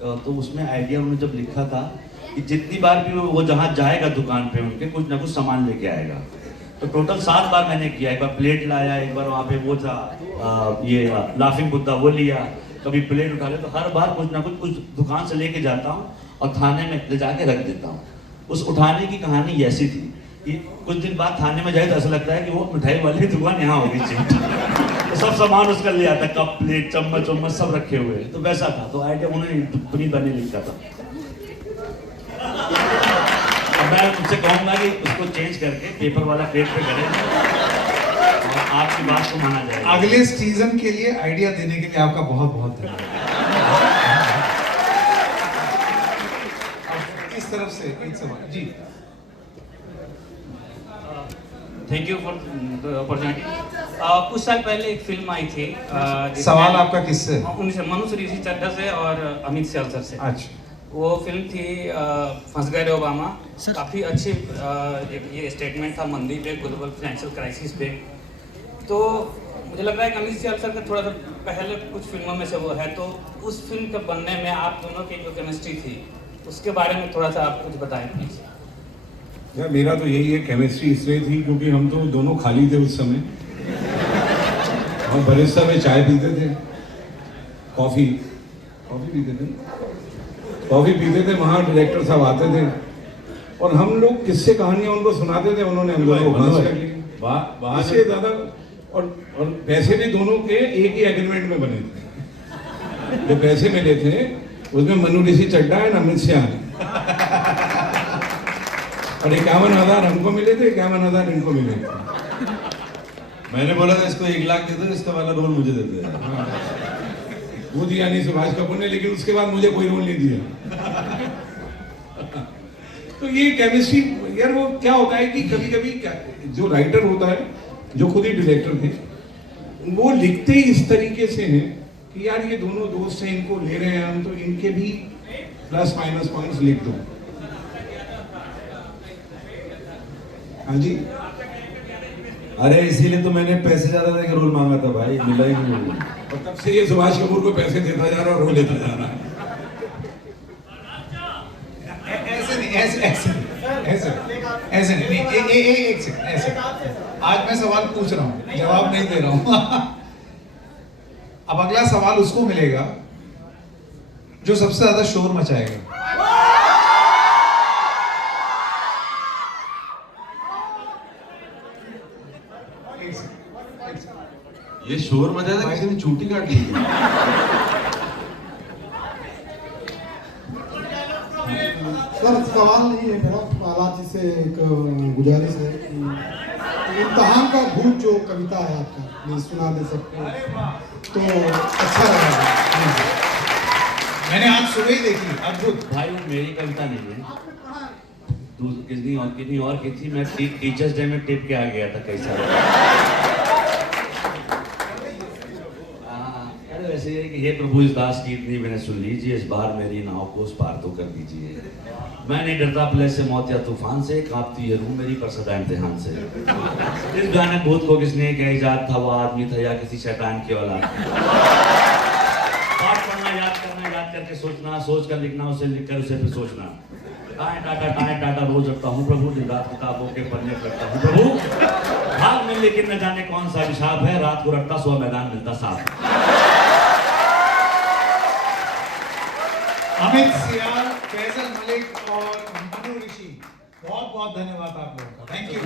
तो उसमें आइडिया उन्होंने जब लिखा था कि जितनी बार भी वो जहाँ जाएगा दुकान पे उनके कुछ ना कुछ सामान लेके आएगा। तो टोटल 7 बार मैंने किया। एक बार प्लेट लाया, एक बार वहाँ पे वो था ये लाफिंग बुद्धा वो लिया, कभी प्लेट उठा ले। तो हर बार कुछ ना कुछ दुकान से लेके जाता हूँ और थाने में ले जाके रख देता हूँ। उस उठाने की कहानी ऐसी थी कि कुछ दिन बाद थाने में जाए तो ऐसा लगता है कि वो मिठाई वाली दुकान यहाँ होगी शिफ्ट। तो सब सामान उसका ले आता, कप प्लेट चम्मच वम्मच सब रखे हुए हैं। तो वैसा था। तो आइडिया उन्होंने पुनीत दा ने लिखा था। अब मैं उनसे कहूँगा कि उसको चेंज करके पेपर वाला प्लेट पे करें और आपकी बात को माना जाएगा। अगले सीजन के लिए आइडिया देने के लिए आपका बहुत बहुत धन्यवाद। इस तरफ से एक सवाल जी। Thank you for the opportunity. कुछ साल पहले एक फिल्म आई थी सवाल आपका किससे? उनसे मनुष्य ऋषि चड्ढा से और अमित सियालसर से। अच्छा, वो फिल्म थी फंस गए रे ओबामा। काफ़ी अच्छी एक ये स्टेटमेंट था मंदी पे, ग्लोबल फाइनेंशियल क्राइसिस पे। तो मुझे लग रहा है कि अमित सियालसर का थोड़ा सा पहले कुछ फिल्मों में से वो है। तो उस फिल्म के बनने में आप दोनों की जो केमिस्ट्री थी उसके बारे में थोड़ा सा आप कुछ बताएं प्लीज़। यार मेरा तो यही है, केमिस्ट्री इसलिए थी क्योंकि हम तो दोनों खाली थे उस समय। हम बरिस्ता में चाय पीते थे, कॉफ़ी पीते थे, वहाँ डायरेक्टर साहब आते थे और हम लोग किस्से कहानियाँ उनको सुनाते थे, उन्होंने हम लोगों को हंस कर ली। इससे ज़्यादा और पैसे भी दोनों के एक ही एग्रीमेंट में बने थे। जो पैसे मिले थे उसमें मनु ऋषि चड्ढा है, अमित सियाल और 51,000 हमको मिले थे, 51,000 इनको मिले थे। मैंने बोला था इसको 1 लाख दे दो, इसका वाला रोल मुझे दे दो। वो दिया नहीं सुभाष कपूर ने, लेकिन उसके बाद मुझे कोई रोल नहीं दिया। तो ये केमिस्ट्री यार, वो क्या होता है कि कभी कभी जो राइटर होता है, जो खुद ही डायरेक्टर थे, वो लिखते ही इस तरीके से हैं कि यार ये दोनों दोस्त हैं, इनको ले रहे हैं हम, तो इनके भी प्लस माइनस पॉइंट्स लिख दो। हाँ जी, अरे इसीलिए तो मैंने पैसे ज्यादा देकर रोल मांगा था भाई, मिला ही नहीं रोल। और तब से ये सुभाष कपूर को पैसे देता जा रहा है और रोल लेता जा रहा है। ऐसे नहीं, ऐसे नहीं, एक सेकंड, ऐसे। आज मैं सवाल पूछ रहा हूँ, जवाब नहीं दे रहा हूँ। अब अगला सवाल उसको मिलेगा जो सबसे ज्यादा शोर मचाएगा। ये शोर मचा था, किसी ने चूटी काट ली। सर सवाल नहीं है मेरा, हालात से एक गुजारिश है कि इम्तहान का भूत जो कविता है आपका, मैं सुना दे सकते तो अच्छा रहेगा। मैंने आज सुबह ही देखी, अद्भुत। भाई वो मेरी कविता नहीं है, कितनी और की थी। मैं टीचर्स डे में टिप के आ गया था कई सारे। अरे वैसे ये कि हे प्रभु इस दास की इतनी मैंने सुन लीजिए, इस बार मेरी नाव को उस पार तो कर दीजिए। मैं नहीं डरता प्ले से, मौत या तूफान से, कांपती है रूह मेरी पर सदा इम्तिहान से। इस भयानक भूत को किसने क्या इजाद था, वो आदमी था या किसी शैतान की औलाद। पाठ पढ़ना, याद करना, याद करके सोचना, सोच कर लिखना, उसे लिख कर उसे फिर सोचना। टाए टाटा रोज रखता हूँ प्रभु, दिन रात किताबों के पन्ने रखता हूँ प्रभु। भाग में लेकिन न जाने कौन सा अभिशाप है, रात को रखता सुबह मैदान मिलता साफ। अमित सियाल, फैजल मलिक और मनु ऋषि, बहुत बहुत धन्यवाद आप लोगों का। Thank you.